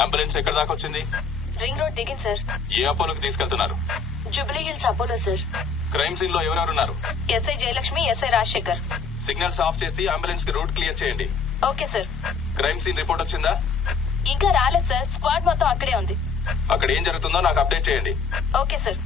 Ambulance ఎక్కడ దాకా వచ్చింది? రింగ్ రోడ్ దిగింది సార్. ఏ అపోలోకి తీసుకెళ్తున్నారు? Jubilee Hills Apollo sir. Crime scene లో ఎవరెవరున్నారు? SI Jayalakshmi, SI Rajasekhar. Signals off చేసి అంబులెన్స్ కి రూట్ క్లియర్ చేయండి. Okay sir. Crime scene report వచ్చిందా? ఇంకా రాలేదు సార్. స్క్వాడ్ మొత్తం అక్కడే ఉంది. అక్కడ ఏం జరుగుతుందో నాకు అప్డేట్ చేయండి. Okay sir.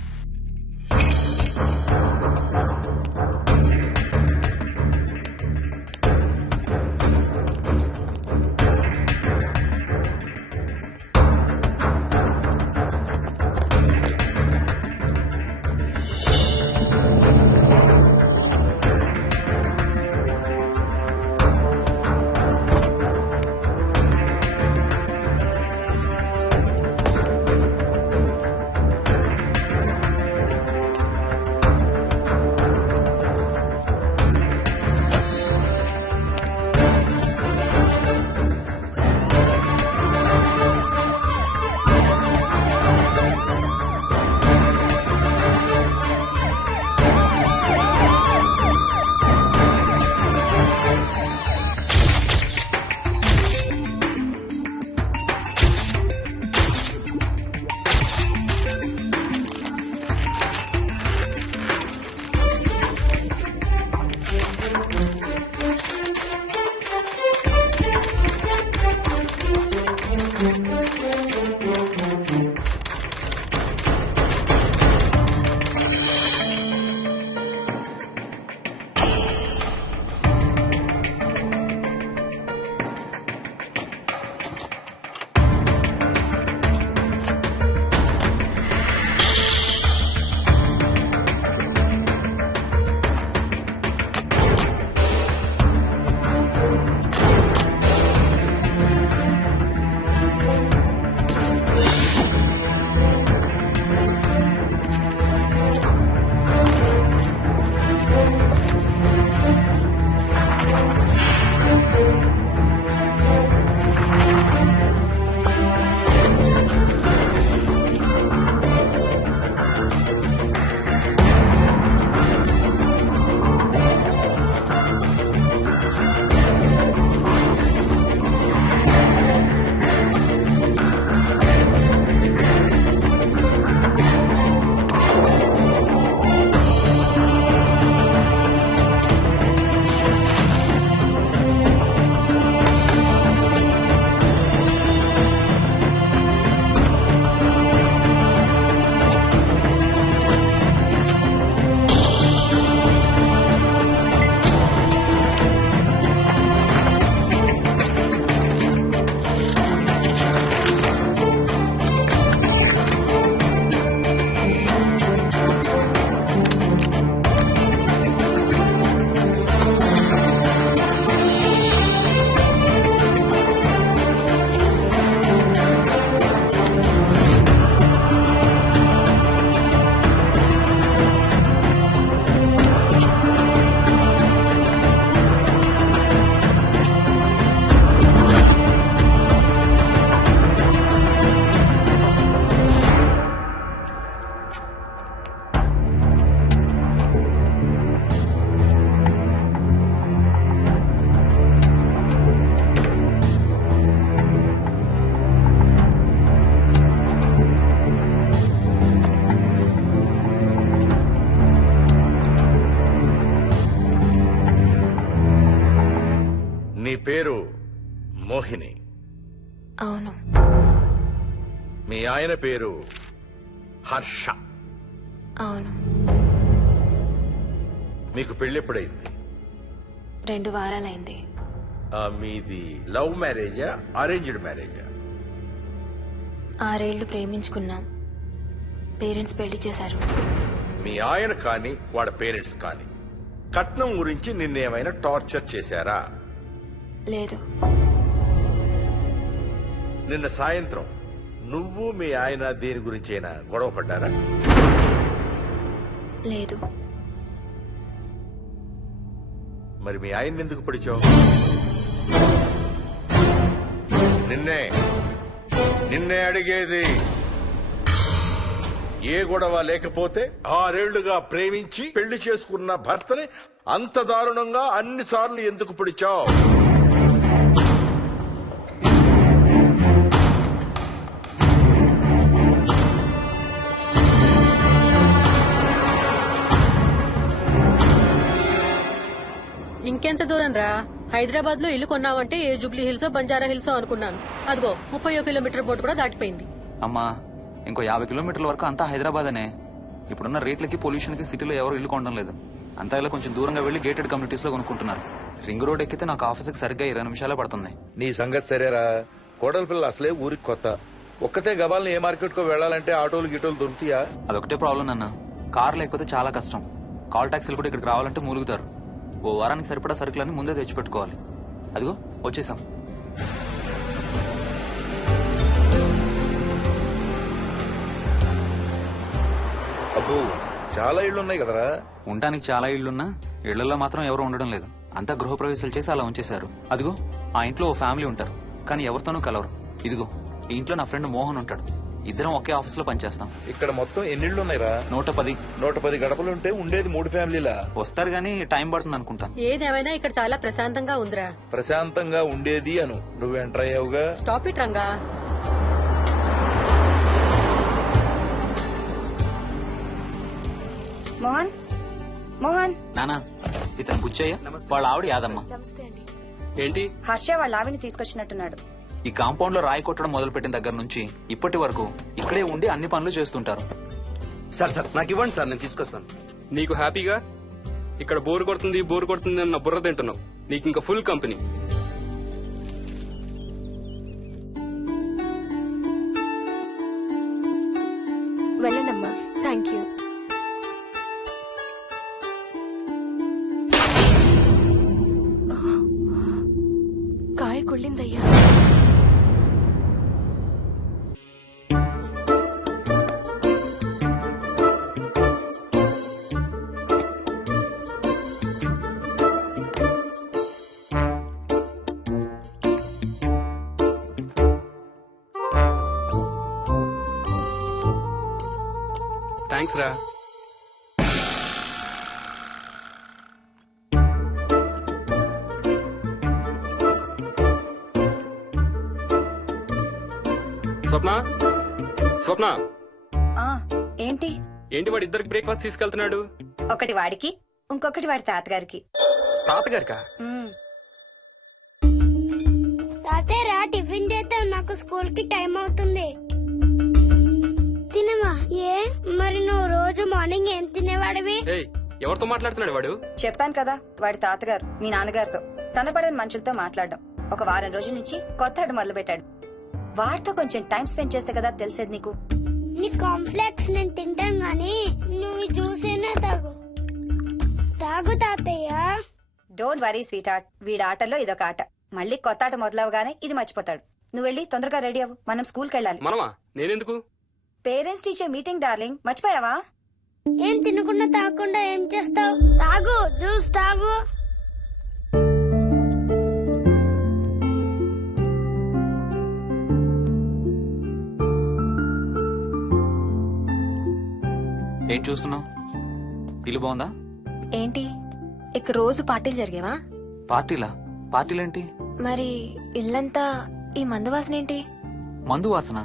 నీ పేరు మోహిని? అవును. మీ ఆయన పేరు హర్ష? అవును. మీకు పెళ్ళెప్పుడైంది? 2 వారాలైంది. మీది లవ్ మ్యారేజా అరేంజ్డ్ మ్యారేజా? 6 ఏళ్లు ప్రేమించుకున్నాం. పేరెంట్స్ పెళ్లి చేశారు. మీ ఆయన కానీ వాళ్ళ పేరెంట్స్ కానీ కట్నం గురించి నిన్నేమైనా టార్చర్ చేశారా? లేదు. నిన్న సాయంత్రం నువ్వు మీ ఆయన దేని గురించైనా గొడవ పడ్డారా? లేదు. మరి మీ ఆయన ఎందుకు పడిచావు? నిన్నే అడిగేది. ఏ గొడవ లేకపోతే 6 ఏళ్లుగా ప్రేమించి పెళ్లి చేసుకున్న భర్తని అంత దారుణంగా అన్నిసార్లు ఎందుకు పిడిచావు? దూరం రా. హైదరాబాద్ లో ఇల్లు కొన్నావంటే ఏ జూబ్లీ హిల్స్ బంజారా హిల్స్ అనుకున్నాను. అదిగో 30 కిలోమీటర్ బోర్డు కూడా దాటిపోయింది. అమ్మా ఇంకో 50 కిలోమీటర్ల వరకు అంతా హైదరాబాద్ అనే. ఇప్పుడున్న రేట్లకి పొల్యూషన్ కి సిటీలో ఎవరు ఇల్లు కొనడం లేదు. అంతా ఇలా కొంచెం దూరంగా వెళ్లి గేటెడ్ కమ్యూనిటీస్ లో కొనుక్కుంటున్నారు. రింగ్ రోడ్ ఎక్కితే నాకు ఆఫీస్కి సరిగ్గా 20 నిమిషాలే పడుతుంది. నీ సంగతి సరేరా, కోడల పిల్ల అసలే ఊరికి కొత్త. ఒక్కతే గబాల్ని ఏ మార్కెట్ కో వెళ్ళాలంటే ఆటోలు గిటోలు దొరుకుతాయా? అదొకటే ప్రాబ్లం అన్న. కార్ లేకపోతే చాలా కష్టం. కాల్ టాక్సీలు కూడా ఇక్కడికి రావాలంటే మూలుగుతారు. ఓ వారానికి సరిపడా సరుకులన్నీ ముందే తెచ్చిపెట్టుకోవాలి. అదిగో వచ్చేసాం. అబ్బో చాలా ఇళ్లున్నాయి కదరా. ఉండటానికి చాలా ఇళ్లున్నా ఇళ్లలో మాత్రం ఎవరు ఉండడం లేదు. అంతా గృహప్రవేశాలు చేసి అలా ఉంచేశారు. అదిగో ఆ ఇంట్లో ఓ ఫ్యామిలీ ఉంటారు, కానీ ఎవరితోనూ కలవరు. ఇదిగో ఈ ఇంట్లో నా ఫ్రెండ్ మోహన్ ఉంటాడు. ఇద్దరం ఒకే ఆఫీస్ లో పనిచేస్తాం. ఇక్కడ మొత్తం ఎన్నిళ్లున్నాయిరా? 110. 110 గడపలుంటే ఉండేది 3 ఫ్యామిలీలా? వస్తారు గానీ టైం పడుతుంది అనుకుంటాను. ఏదేమైనా ఇక్కడ చాలా ప్రశాంతంగా ఉందిరా. ప్రశాంతంగా ఉండేది అను, నువ్వు ఎంటర్ అయ్యావుగా. Stop it Ranga. మోహన్ మోహన్ నానా ఇతను బుచ్చయ్య, వాళ్ళ ఆవిడ యాదమ్మ. ఏంటి? హర్ష వాళ్ళ ఆవిని తీసుకొచ్చినట్టున్నాడు. ఈ కాంపౌండ్ లో రాయి కొట్టడం మొదలు పెట్టిన దగ్గర నుంచి ఇప్పటి వరకు ఇక్కడే ఉండి అన్ని పనులు చేస్తుంటారు. సార్ నాకు ఇవ్వండి సార్, నేను తీసుకొస్తాను. నీకు హ్యాపీగా ఇక్కడ బోర్ కొడుతుంది అన్న బుర్ర తింటున్నావు. నీకు ఇంకా ఫుల్ కంపెనీ. వెళ్ళండమ్మా. Thank you. కాయ కుళ్ళిందయ్యా. థ్యాంక్స్ రా. స్వప్న ఆ ఏంటి ఏంటి వాడి ఇద్దరికి బ్రేక్ఫాస్ట్ తీసుకెళ్తున్నాడు? ఒకటి వాడికి, ఇంకొకటి వాడి తాతగారికి. తాతగారికా? ఉమ్, తాతయ్యరా టిఫిన్ చేద్దాం, నాకు స్కూల్ కి టైం అవుతుంది. తినవా? ఏ మరి నువ్వు రోజు మార్నింగ్ ఏం తినేవాడివి? ఏయ్, ఎవరితో మాట్లాడుతున్నాడు వాడు? చెప్పాను కదా వాడి తాతగారు మీ నాన్నగారితో కనపడని మనుషులతో మాట్లాడడం. ఒక వారం రోజుల నుంచి కొత్త ఆట మొదలు పెట్టాడు. వాడితో కొంచెం టైం స్పెండ్ చేస్తే కదా తెలిసేది నీకు. నీ కాంప్లెక్స్ నేను తింటాను గాని నువ్వు జ్యూసేనా తాగు. తాగు తాతయ్య. డోంట్ వరీ స్వీట్ హార్ట్, వీడి ఆటల్లో ఇదొక ఆట. మళ్ళీ కొత్త ఆట మొదలవగానే ఇది మర్చిపోతాడు. నువ్వు వెళ్ళి తొందరగా రెడీ అవ్వు, మనం స్కూల్కి వెళ్ళాలి. మనమా? నేనెందుకు? పేరెంట్స్ టీచర్ మీటింగ్ డార్లింగ్, మర్చిపోయావా? ఏం తినకుండా తాగకుండా ఏం చేస్తావు? తాగు, జ్యూస్ తాగు. ఏం చూస్తున్నావు? ఇల్లు బాగుందా? ఏంటి ఇక్కడ రోజు పార్టీలు జరిగేవా? పార్టీలా? పార్టీలేంటి? మరి ఇల్లంతా ఈ మందు వాసన ఏంటి? మందు వాసన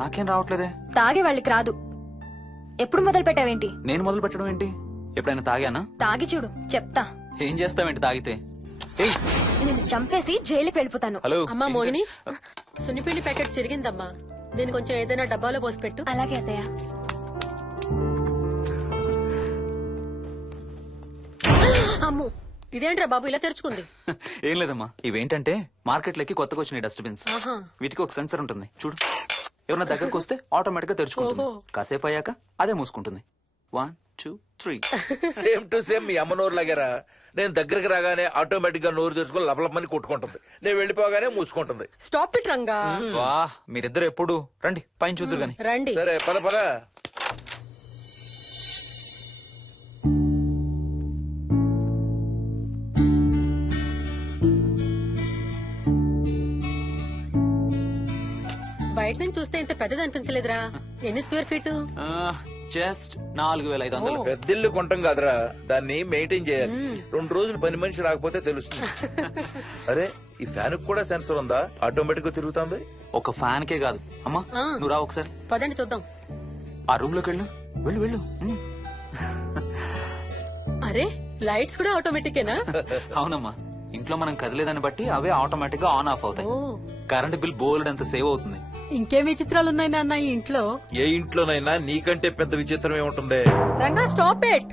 నాకేం రావట్లేదే. తాగే వాళ్ళకి రాదు. ఎప్పుడు మొదలు పెట్టావేంటి? నేను మొదలు పెట్టడం ఏంటి? ఎప్పుడైనా తాగానా? తాగి చూడు, చెప్తా. ఏం చేస్తావేంటి తాగితే? ఏయ్, నేను చంపేసి జైలుకి వెళ్ళిపోతాను. హలో. అమ్మా మోహిని, సున్నిపిండి ప్యాకెట్ చిరిగిందమ్మా. దీని కొంచెం ఏదైనా డబ్బాలో పోసి పెట్టు. అలాగే అత్తయ్య. అమ్ము, ఇదేంట్రా బాబు ఇలా తెరుచుకుంది? ఏం లేదమ్మా, ఇవేంటంటే మార్కెట్లోకి కొత్తగా వచ్చినాయి డస్ట్బిన్స్. ఆహా. వీటికి ఒక సెన్సర్ ఉంటుంది చూడు. ఎవరన్నా దగ్గరకు వస్తే ఆటోమేటిక్ గా తెరుచుకుంటుంది. ఓహో. కాసేపు అయ్యాక అదే మూసుకుంటుంది. 1 2 3. సేమ్ టు సేమ్ మీ అమ్మ నోరు లాగారా. నేను దగ్గరికి రాగానే ఆటోమేటిక్ గా నోరు తెరుచుకొని లపలపని కొట్టుకుంటుంది. నేను వెళ్ళిపోగానే మూసుకుంటుంది. Stop it Ranga. వా, మీరిద్దరు ఎప్పుడు రండి పైన చూద్దరు గాని. రండి. సరే పద పద. బయట నుంచి చూస్తే ఇంత పెద్దది అనిపించలేదురా. ఎన్ని స్క్వేర్ ఫీట్? జస్ట్ 4500. పెద్దిల్లు కొంటాం కాదురా, దాన్ని మెయింటైన్ చేయాలి. 2 రోజులు పని మనిషి రాకపోతే తెలుస్తుంది. అరే ఈ ఫ్యాన్ కూడా సెన్సర్ ఉందా? ఆటోమేటిక్ గా తిరుగుతుంది. ఒక ఫ్యాన్ కే కాదు. అమ్మా ఆ. నువ్వు రా ఒకసారి. పదండి చూద్దాం. ఆ రూమ్ లోకి వెళ్ళు. వెళ్ళు వెళ్ళు. అరే లైట్స్ కూడా ఆటోమేటికేనా? అవునమ్మా, ఇంట్లో మనం కదిలేదాన్ని బట్టి అవే ఆటోమేటిక్ గా ఆన్ ఆఫ్ అవుతాయి. ఓ కరెంట్ బిల్ బోల్డ్ అంత సేవ్ అవుతుంది. ఇంకేం విచిత్రాలు ఉన్నాయి నాన్న ఈ ఇంట్లో. ఏ ఇంట్లోనైనా నీకంటే పెద్ద విచిత్రం ఏముంటుంది? Ranga stop it.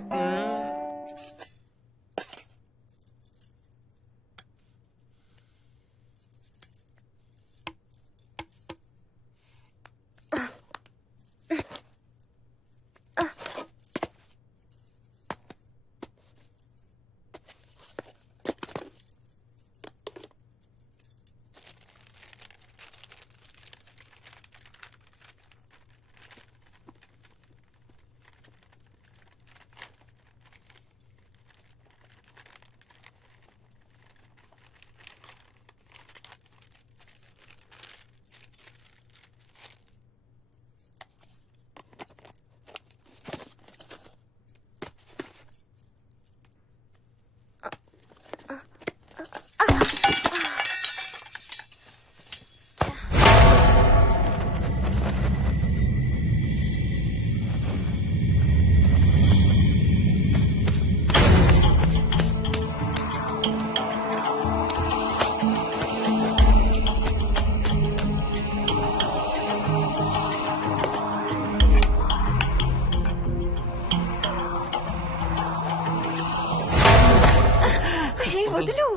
వదులు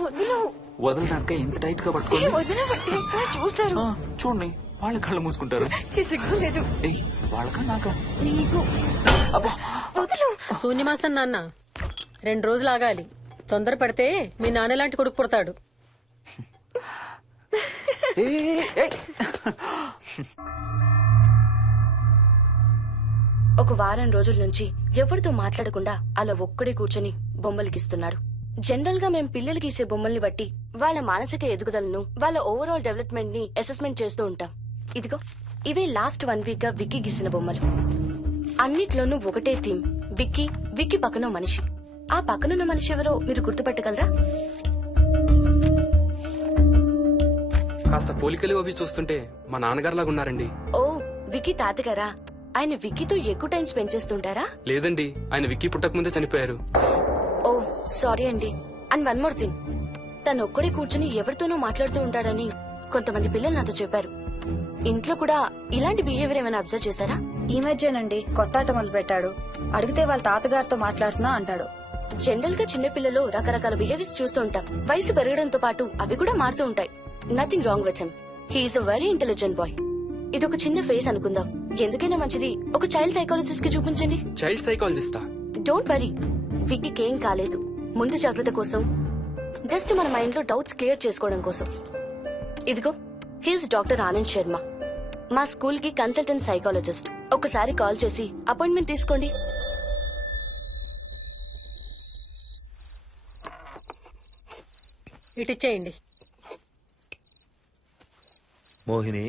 వదులు వదలడానికి ఇంత టైట్ గా పట్టుకోండి. వదలబట్టి చూస్తారు. చూడండి వాళ్ళ కళ్ళు మూసుకుంటారు. సిగ్గులేదు ఏయ్ వాళ్ళకా నాకా? నీకు. అబ్బా వదులు. శూన్యమాసం నాన్న 2 రోజులు ఆగాలి. తొందర పడితే మీ నాన్న లాంటి కొడుకు పుడతాడు. ఒక వారం రోజుల నుంచి ఎవరితో మాట్లాడకుండా అలా ఒక్కడే కూర్చొని బొమ్మలు గీస్తున్నాడు. జనరల్ గా మేం పిల్లలు గీసే బొమ్మల్ని బట్టి వాళ్ళ మానసిక ఎదుగుదలను, వాళ్ళ ఓవరాల్ డెవలప్మెంట్ ని అసెస్మెంట్ చేస్తూ ఉంటాం. ఇదిగో ఇవే లాస్ట్ 1 వీక్ గా విక్కీ గీసిన బొమ్మలు. అన్నిట్లోనూ ఒకటే థీమ్, విక్కీ, విక్కీ పక్కన మనిషి. ఆ పక్కనున్న మనిషి ఎవరో మీరు గుర్తుపట్టగలరా? కాస్త పోలికలు అవి చూస్తుంటే మా నాన్నగారులాగా ఉన్నారండి. ఓ విక్కీ తాతగారా? ఆయన విక్కీతో ఎక్కువ టైం స్పెండ్ చేస్తుంటారా? లేదండి, ఆయన విక్కీ పుట్టక ముందే చనిపోయారు. ఓ సారీ అండి. అండ్ 1 మోర్ థింగ్, తను ఒక్కడే కూర్చుని ఎవరితోనూ మాట్లాడుతూ ఉంటాడని కొంతమంది పిల్లలు నాతో చెప్పారు. ఇంట్లో కూడా ఇలాంటి బిహేవియర్ ఏమైనా అబ్జర్వ్ చేశారా? ఈ మధ్యనండి కొత్త ఆట మొదలు పెట్టాడు. అడిగితే వాళ్ళ తాతగారితో మాట్లాడుతున్నా అంటాడు. జనరల్ గా చిన్న పిల్లలు రకరకాల బిహేవియర్స్ చూస్తూ ఉంటాం. వయసు పెరగడంతో పాటు అవి కూడా మారుతూ ఉంటాయి. Nothing wrong with him. He's a very intelligent boy. ఇది ఒక చిన్న ఫేస్ అనుకుందాం. ఎందుకైనా మంచిది ఒక చైల్డ్ సైకాలజిస్ట్ కి చూపించండి. చైల్డ్ సైకాలజిస్టా? డోంట్ వరీ, విక్కీకి ఏం కాలేదు. ముందు జాగ్రత్త కోసం, జస్ట్ మన మైండ్ లో డౌట్స్ క్లియర్ చేసుకోవడం కోసం. ఇదిగో హీస్ డాక్టర్ ఆనంద్ శర్మ, మా స్కూల్ కి కన్సల్టెంట్ సైకాలజిస్ట్. ఒకసారి కాల్ చేసి అపాయింట్మెంట్ తీసుకోండి. ఇటిచ్చేయండి. మోహిని,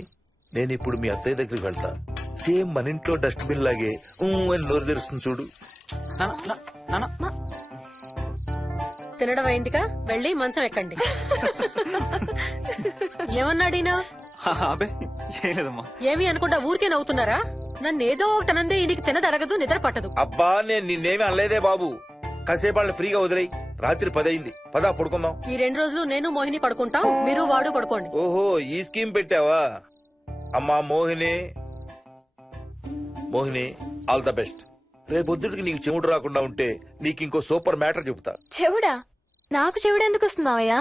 నేను ఇప్పుడు మీ అత్తయ్య దగ్గరికి వెళ్తా. సేమ్ మన ఇంట్లో డస్ట్బిన్ లాగే అని నోరు తెరుస్తుంది చూడు. తినడం అయిందిగా, వెళ్ళి మంచం ఎక్కండి. ఏమన్నాడీనా? అబే ఏం లేదమ్మా. ఏమి అనుకుంటా ఊరికే నవ్వుతున్నారా? నన్ను ఏదో ఒకటనందే ఈయనకి తినదరగదు, నిద్ర పట్టదు. అబ్బా, నేను నిన్నేమి అనలేదే బాబు. కాసేపు వాళ్ళని ఫ్రీగా వదిలేయి. రాత్రి 10 అయింది, పదా పడుకుందాం. ఈ 2 రోజులు నేను మోహిని పడుకుంటాం, మీరు వాడు పడుకోండి. ఓహో, ఈ స్కీమ్ పెట్టావా? అమ్మా Mohini, Mohini all the best. రేపొద్దుటికి నీకు చెవుడు రాకుండా ఉంటే నీకు ఇంకో సూపర్ మ్యాటర్ చెబుతా. చెవుడా? నాకు చెవుడు ఎందుకు వస్తుంది మావయ్య?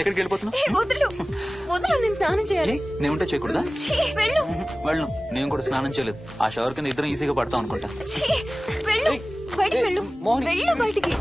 ఎక్కడికి వెళ్ళిపోతున్నావు? ఏ, వదులు వదులు, నేను స్నానం చేయాలి. నేను ఉంటే చేయకూడదా? ఛీ, వెళ్ళు. వెళ్ళు. నేను కూడా స్నానం చేయలేదు. ఆ షవర్ కింద ఇద్దరం ఈజీగా పడతాం అనుకుంటా. ఛీ, వెళ్ళు. ఏయ్, బయటికి ఏయ్, వెళ్ళు. మోహిని, వెళ్ళు బయటికి.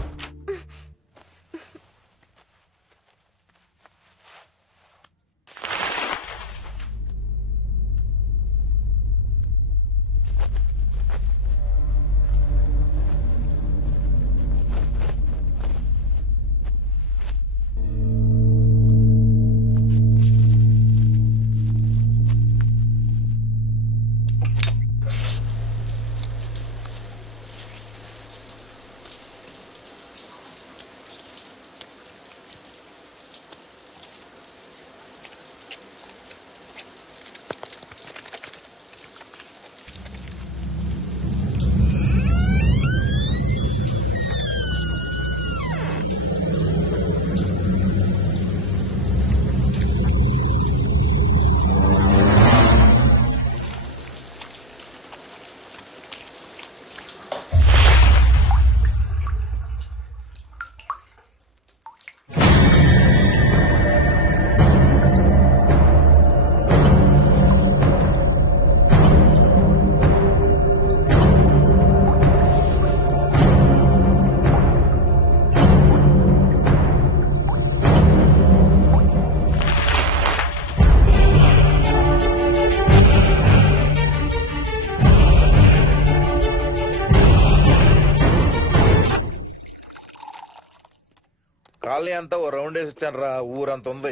కాలనీ అంతా ఓ రౌండ్ వేసి వచ్చాను రా. ఊరంత ఉంది.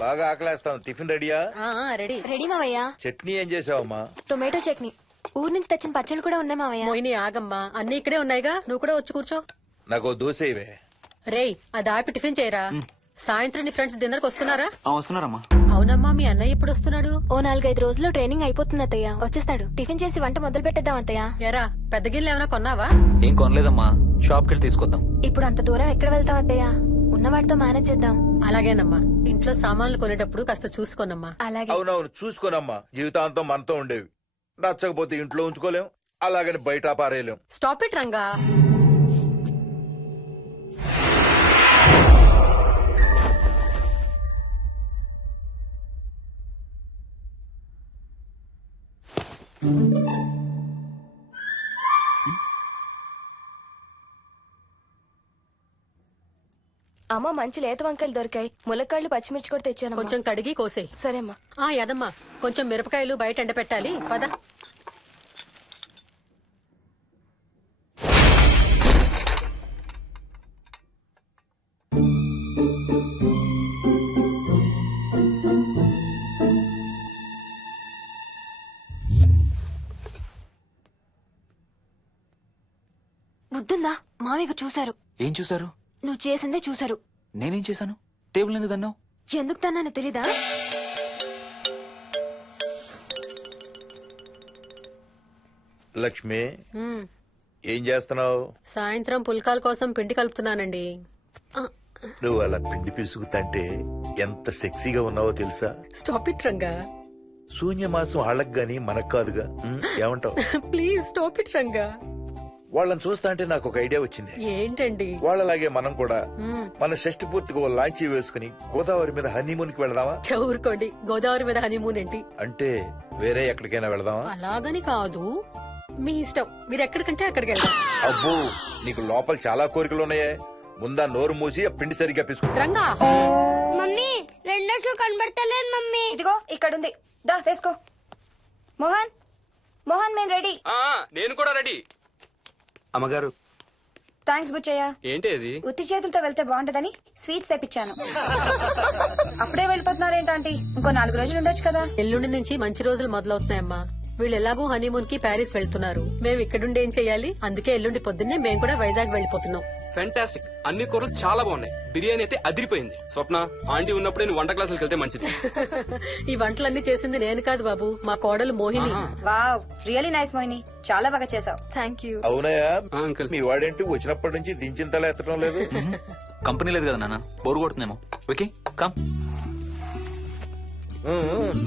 బాగా ఆకలేస్తాం. టిఫిన్ రెడీయా? రెడీ. రెడీ మావయ్య. చట్నీ ఏం చేసావమ్మా? టొమాటో చట్నీ. ఊరు నుంచి తెచ్చిన పచ్చళ్ళు కూడా ఉన్నాయి మావయ్య. మోహిని ఆగమ్మా, అన్ని ఇక్కడే ఉన్నాయిగా, నువ్వు కూడా వచ్చి కూర్చో. నాకు దోశ ఇవే. రేయ్, అది ఆపి టిఫిన్ చేయరా. సాయంత్రం నీ ఫ్రెండ్స్ డిన్నర్ కి వస్తున్నారా? వస్తున్నారమ్మా. అవునమ్మా, మీ అన్నయ్య ఎప్పుడు వస్తున్నాడు? ఓ 4-5 రోజుల్లో ట్రైనింగ్ అయిపోతుంది అత్తయ్య, వచ్చేస్తాడు. టిఫిన్ చేసి వంట మొదలు పెట్టేద్దాం అత్తయ్య. ఎరా, పెద్ద గిన్నెలు ఏమైనా కొన్నావా? ఏం కొనలేదమ్మా, షాప్కి వెళ్ళి తీసుకొద్దాం. ఇప్పుడు అంత దూరం ఎక్కడ వెళ్తాం అత్తయ్య, ఉన్న వాటితో మేనేజ్ చేద్దాం. అలాగేనమ్మా, ఇంట్లో సామాన్లు కొనేటప్పుడు కాస్త చూసుకోనమ్మా. అలాగే. అవునవును, చూసుకోనమ్మా. జీవితాంతం మనతో ఉండేవి. నచ్చకపోతే ఇంట్లో ఉంచుకోలేం, అలాగని బయట పారేయలేం. Stop it Ranga. అమ్మ, మంచి లేత వంకాయలు దొరికాయి. ములక్కాళ్ళు, పచ్చిమిర్చి కూడా తెచ్చాను. కొంచెం కడిగి కోసేయ్. సరే అమ్మా. యదమ్మా, కొంచెం మిరపకాయలు బయట ఎండపెట్టాలి. పద. బుద్ధుందా? మామయ్య చూశారు. ఏం చూసారు? నువ్వు చేసిందే చూశారు. నేనేం చేశాను? టేబుల్ ఎందుకు దన్నావు? ఎందుకు తన్నాను తెలీదా? లక్ష్మి, ఏం చేస్తున్నావు? సాయంత్రం పుల్కాల కోసం పిండి కలుపుతున్నానండి. నువ్వు అలా పిండి పిసుకుతంటే ఎంత సెక్సీగా ఉన్నావో తెలుసా? Stop it Ranga. శూన్యమాసం వాళ్ళకి గాని మనకు కాదుగా. ఏమంటావు? Please stop it Ranga. వాళ్ళని చూస్తా అంటే నాకు ఒక ఐడియా వచ్చింది. ఏంటండి? వాళ్ళలాగే మనం కూడా మన షష్టి పూర్తిగా ఓ లాంచీ వేసుకుని గోదావరి మీద హనీమూన్ కి వెళదామా? ఊరుకోండి, గోదావరి మీద హనీమూన్ ఏంటి? అంటే వేరే ఎక్కడికైనా వెళదామా? అలాగని కాదు, మీ ఇష్టం. మీరు ఎక్కడికంటే అక్కడికి వెళ్దాం. అబ్బో, నీకు లోపల చాలా కోరికలు ఉన్నాయే. ముందా నోరు మూసి ఆ పిండి సరిగ్గా పిసుకు. రంగా. మమ్మీ, రెండో షూ కనబడతలేదు మమ్మీ. ఇదిగో ఇక్కడుంది, దా వేసుకో. మోహన్, మోహన్, మేము రెడీ. నేను కూడా రెడీ. అమ్మగారు, థ్యాంక్స్ బుచ్చయ్య. ఏంటి అది? ఉత్తి చేతులతో వెళ్తే బాగుంటదని స్వీట్స్ తెప్పించాను. అప్పుడే వెళ్ళిపోతున్నారేంటంటే ఇంకో 4 రోజులు ఉండొచ్చు కదా. ఎల్లుండి నుంచి మంచి రోజులు మొదలవుతున్నాయమ్మా. వీళ్ళు ఎలాగూ హనీమూన్ కి ప్యారిస్ వెళ్తున్నారు. మేము ఇక్కడుండి ఏం చెయ్యాలి? అందుకే ఎల్లుండి పొద్దున్నే మేము కూడా వైజాగ్ వెళ్ళిపోతున్నాం. ఫెంటాస్టిక్. అన్ని కూరలు చాలా బాగున్నాయి. బిర్యానీ అయితే అదిరిపోయింది. స్వప్న, ఆంటీ ఉన్నప్పుడే నువ్వు వంట క్లాసులకు వెళ్తే మంచిది. ఈ వంటలన్నీ చేసింది నేను కాదు బాబు, మా కోడలు Mohini. Wow, really nice Mohini, చాలా బాగా చేసావు. Thank you. అవునయ్యా, అంకుల్. మీ వాడేంటి వచ్చినప్పటి నుంచి దించిన తల ఎత్తడం లేదు? కంపెనీ లేదు కదా నాన్న, బోరు కొడుతుందేమో. Okay come.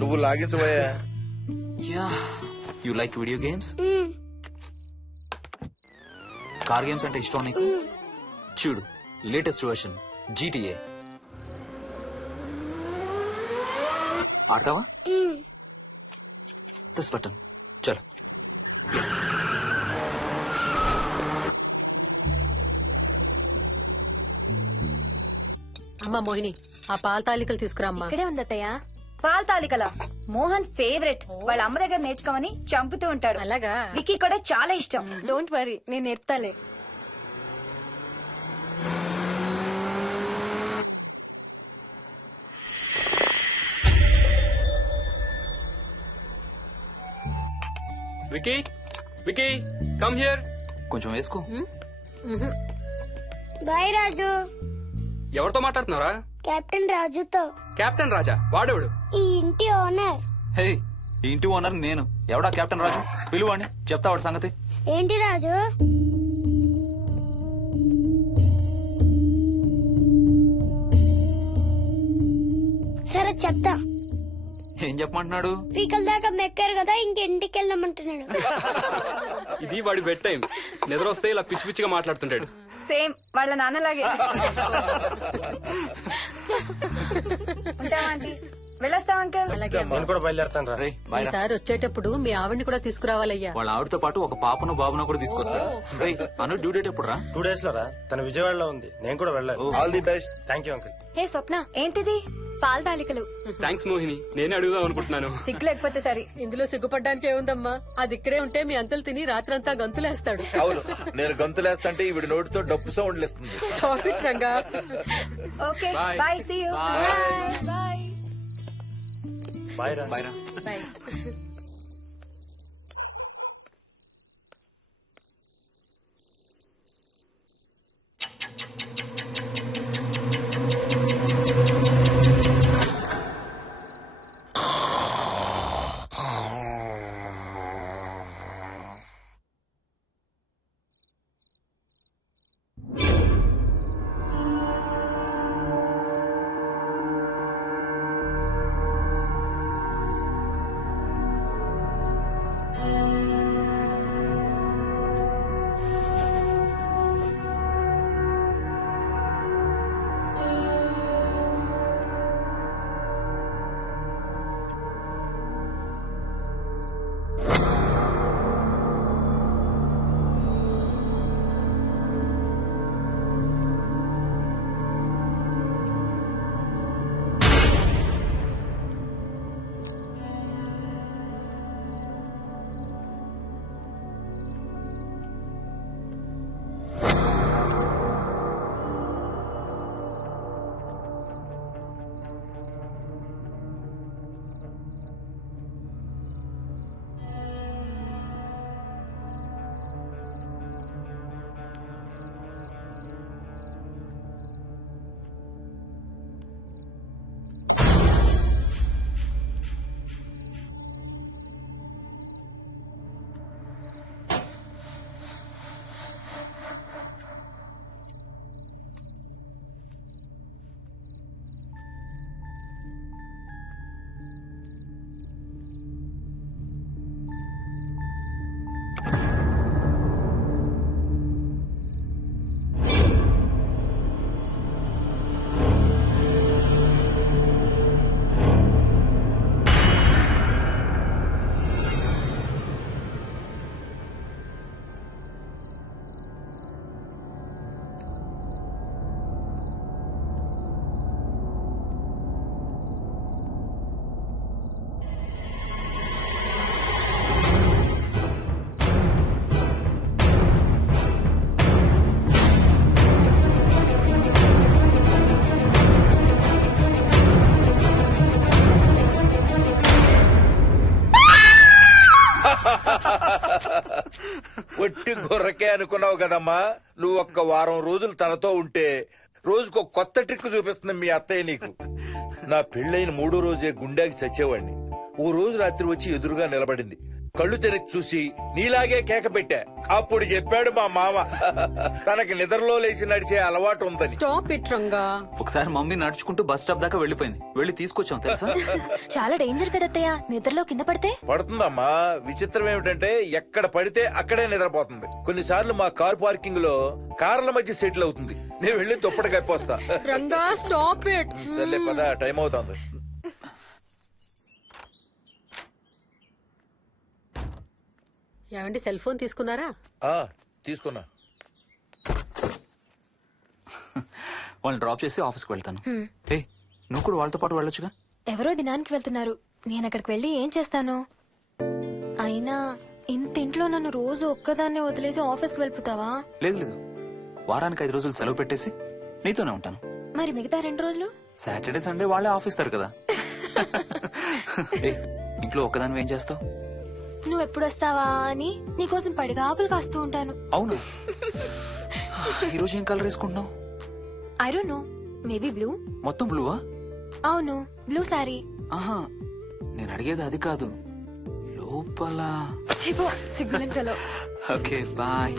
నువ్వు లాగించబోయా? You like video games? Car games అంటే ఇష్టం నీకు? చూడు, లేటెస్ట్ వర్షన్ GTA. ఆడతావా? ఉమ్. దస్ బటన్ చలో. అమ్మా మోహిని, ఆ పాల తాలికలు తీసుకురా అమ్మా. ఇక్కడే ఉంది అత్తయ్య. పాల తాలికల మోహన్ ఫేవరెట్. వాళ్ళ అమ్మ దగ్గర నేర్చుకోమని చంపుతూ ఉంటాడు. అలాగా? విక్కీ కూడా చాలా ఇష్టం. డోంట్ వరీ, నేను నేర్పుతాలే. Vicky, Vicky, come here. కొంచెం వేసుకో. బాయ్ రాజు. ఎవరితో మాట్లాడుతున్నారా? కెప్టెన్ రాజుతో. కెప్టెన్ రాజా? వాడేవాడు? ఈ ఇంటి ఓనర్. హే, ఈ ఇంటి ఓనర్ నేను. ఎవడా కెప్టెన్ రాజు? పిలువాడిని, చెప్తా వాడి సంగతి. ఏంటి రాజు? సరే చెప్తా. ఏం చెప్పమంటున్నాడు? పీకల దాకా మెక్కారు కదా, ఇంటికి వెళ్ళమంటున్నాడు. ఇది వాడి బెడ్ టైం. నిద్ర వస్తే ఇలా పిచ్చి పిచ్చిగా మాట్లాడుతుంటాడు. సేమ్ వాళ్ళ నాన్నలాగే. ఉంటావా ఆంటీ? వెళ్ళొస్తాం అంకల్. అలాగే అమ్మా. నేను కూడా బయలుదేరతాను రా. రే బాయ్ రా. ఈసారి వచ్చేటప్పుడు మీ ఆవిడ్ని కూడా తీసుకురావాలయ్యా. వాళ్ళ ఆవిడతో పాటు ఒక పాపను బాబును కూడా తీసుకొస్తాడు. రేయ్, అను డ్యూ డేట్ ఎప్పుడు రా? 2 days లో రా. తన విజయవాడలో ఉంది, నేను కూడా వెళ్ళాలి. All the best. Thank you uncle. Hey Swapna, ఏంటిది? పాల తాలికలు. థ్యాంక్స్ మోహిని, నేనే అడుగుదాం అనుకుంటున్నాను. సిగ్గు లేకపోతే సరే. ఇందులో సిగ్గుపడ్డానికి ఏముందంమ్మా? అది ఇక్కడే ఉంటే మీ అంకుల్ తిని రాత్రంతా గంతులేస్తాడు. అవును, నేను గంతులేస్తంటే ఈవిడ నోటితో డప్పు సౌండ్లు ఇస్తుంది. Stop it, Ranga. Okay Bye. Bye, see you. Bye. Bye రా. బాయ్ రా. Bye. ఒట్టి గొర్రకే అనుకున్నావు కదమ్మా. నువ్వు ఒక్క వారం రోజులు తనతో ఉంటే రోజుకు కొత్త ట్రిక్ చూపిస్తుంది మీ అత్తయ్య నీకు. నా పెళ్ళైన 3వ రోజే గుండెకి చచ్చేవాడిని. ఓ రోజు రాత్రి వచ్చి ఎదురుగా నిలబడింది. కళ్ళు తెరిచి చూసి నీలాగే కేక పెట్టా. అప్పుడు చెప్పాడు మా మామ తనకి నిద్రలో లేచి నడిచే అలవాటు ఉందని. Stop it Ranga. ఒకసారి మమ్మీ నడుచుకుంటూ బస్ స్టాప్ దాకా వెళ్ళిపోయింది. వెళ్ళి తీసుకొచ్చాం తెలుసా. చాలా డేంజర్ కదా అత్తయ్య, నిద్రలో కింద పడితే. పడుతుందమ్మా. విచిత్రం ఏమిటంటే ఎక్కడ పడితే అక్కడే నిద్రపోతుంది. కొన్నిసార్లు మా కార్ పార్కింగ్ లో కార్ల మధ్య సెటిల్ అవుతుంది. నేను వెళ్ళి దుప్పటి కప్పొస్తా. Ranga stop it. సర్లే పద, టైం అవుతుంది. ఏమండి సెల్ ఫోన్ తీసుకున్నారా? ఆ, తీసుకున్నా. వాళ్ళని డ్రాప్ చేసి ఆఫీస్కి వెళ్తాను. ఏ నువ్వు కూడా వాళ్ళతో పాటు వెళ్ళొచ్చుగా. ఎవరో దినానికి వెళ్తున్నారు, నేను అక్కడికి వెళ్ళి ఏం చేస్తాను? అయినా ఇంత ఇంట్లో నన్ను రోజు ఒక్కదాన్నే వదిలేసి ఆఫీస్కి వెళ్ళిపోతావా? లేదు లేదు, వారానికి 5 రోజులు సెలవు పెట్టేసి నీతోనే ఉంటాను. మరి మిగతా 2 రోజులు? సాటర్డే సండే వాళ్ళే ఆఫీస్ తారు కదా. ఏ ఇంట్లో ఒక్కదాని ఏం చేస్తావు? నువ్వు ఎప్పుడు వస్తావా అని నీకోసం పడిగాపులు కాస్తూ ఉంటాను. అవును. ఈరోజు ఏం కలర్ వేసుకుంటున్నావు? I don't know, maybe blue. మొత్తం బ్లూవా? అవును, బ్లూ సారీ. ఆహా, నేను అడిగేది అది కాదు, లోపల. సిగ్గులేని ఫెలో. Okay bye.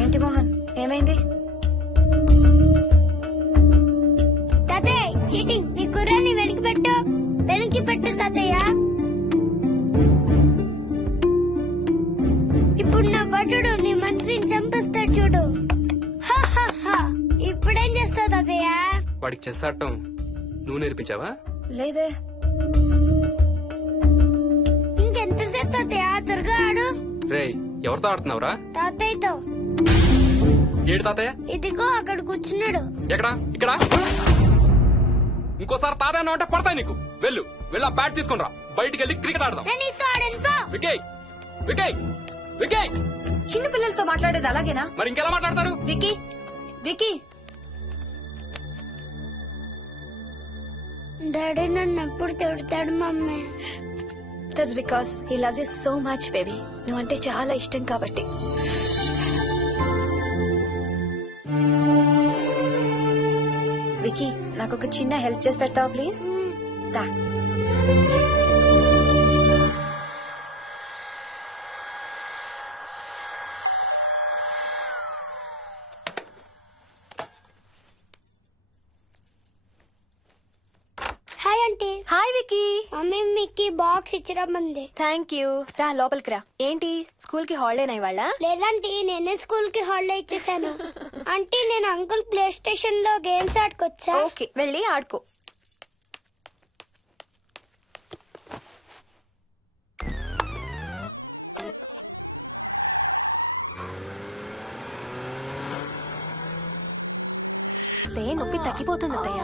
ఏంటి మోహన్, ఏమైంది? తాతయ్య చీటింగ్, నీ కుర్రాన్ని వెనక్కి పెట్టు, వెనక్కి పెట్టు తాతయ్య. ఇప్పుడు నా భటుడు నీ మంత్రిని చంపేస్తాడు చూడు. హా, హా, హా. ఇప్పుడేం చేస్తావు తాతయ్య? వాడికి చెస్ ఆడటం నువ్వు నేర్పించావా? లేదే. ఇంకెంతసేపు తాతయ్య? త్వరగా ఆడు. రేయ్, ఎవరితో ఆడుతున్నావురా? తాతయ్యతో. ఏడు తాతయ్య? ఇదిగో అక్కడ కూర్చున్నాడు. ఎక్కడా? ఇక్కడ. ఇంకోసారి తాతయ్య అంటే పడతాయి నీకు. వెళ్ళు వెళ్ళి ఆ బ్యాట్ తీసుకుని రా, బయటికి వెళ్ళి క్రికెట్ ఆడదాం. నేను నీతో ఆడను పో. వికయ్ వికయ్ వికయ్. చిన్న పిల్లలతో మాట్లాడేది అలాగేనా? మరి ఇంకెలా మాట్లాడతారు? Wiki, wiki. డాడీ నన్ను ఎప్పుడు తిడతాడు mummy. That's because he loves you so much baby. నువ్వంటే చాలా ఇష్టం కాబట్టి. వికీ, నాకు ఒక చిన్న హెల్ప్ చేసి పెడతావా ప్లీజ్? దా. Hi aunty. Aunty. Hi Vicky. Mummy మీకు బాక్స్ ఇచ్చిరమ్మంది. Thank you. రా లోపలికి రా. ఏంటి స్కూల్ కి హాలిడేనా ఇవాళ? లేదంటే నేనే స్కూల్ కి హాలిడే ఇచ్చేసాను. అంటే నేను అంకుల్ ప్లే స్టేషన్ లో గేమ్స్ ఆడుకోవచ్చా? ఓకే, వెళ్ళి ఆడుకో. నొప్పి తగ్గిపోతుంది అత్తయ్య.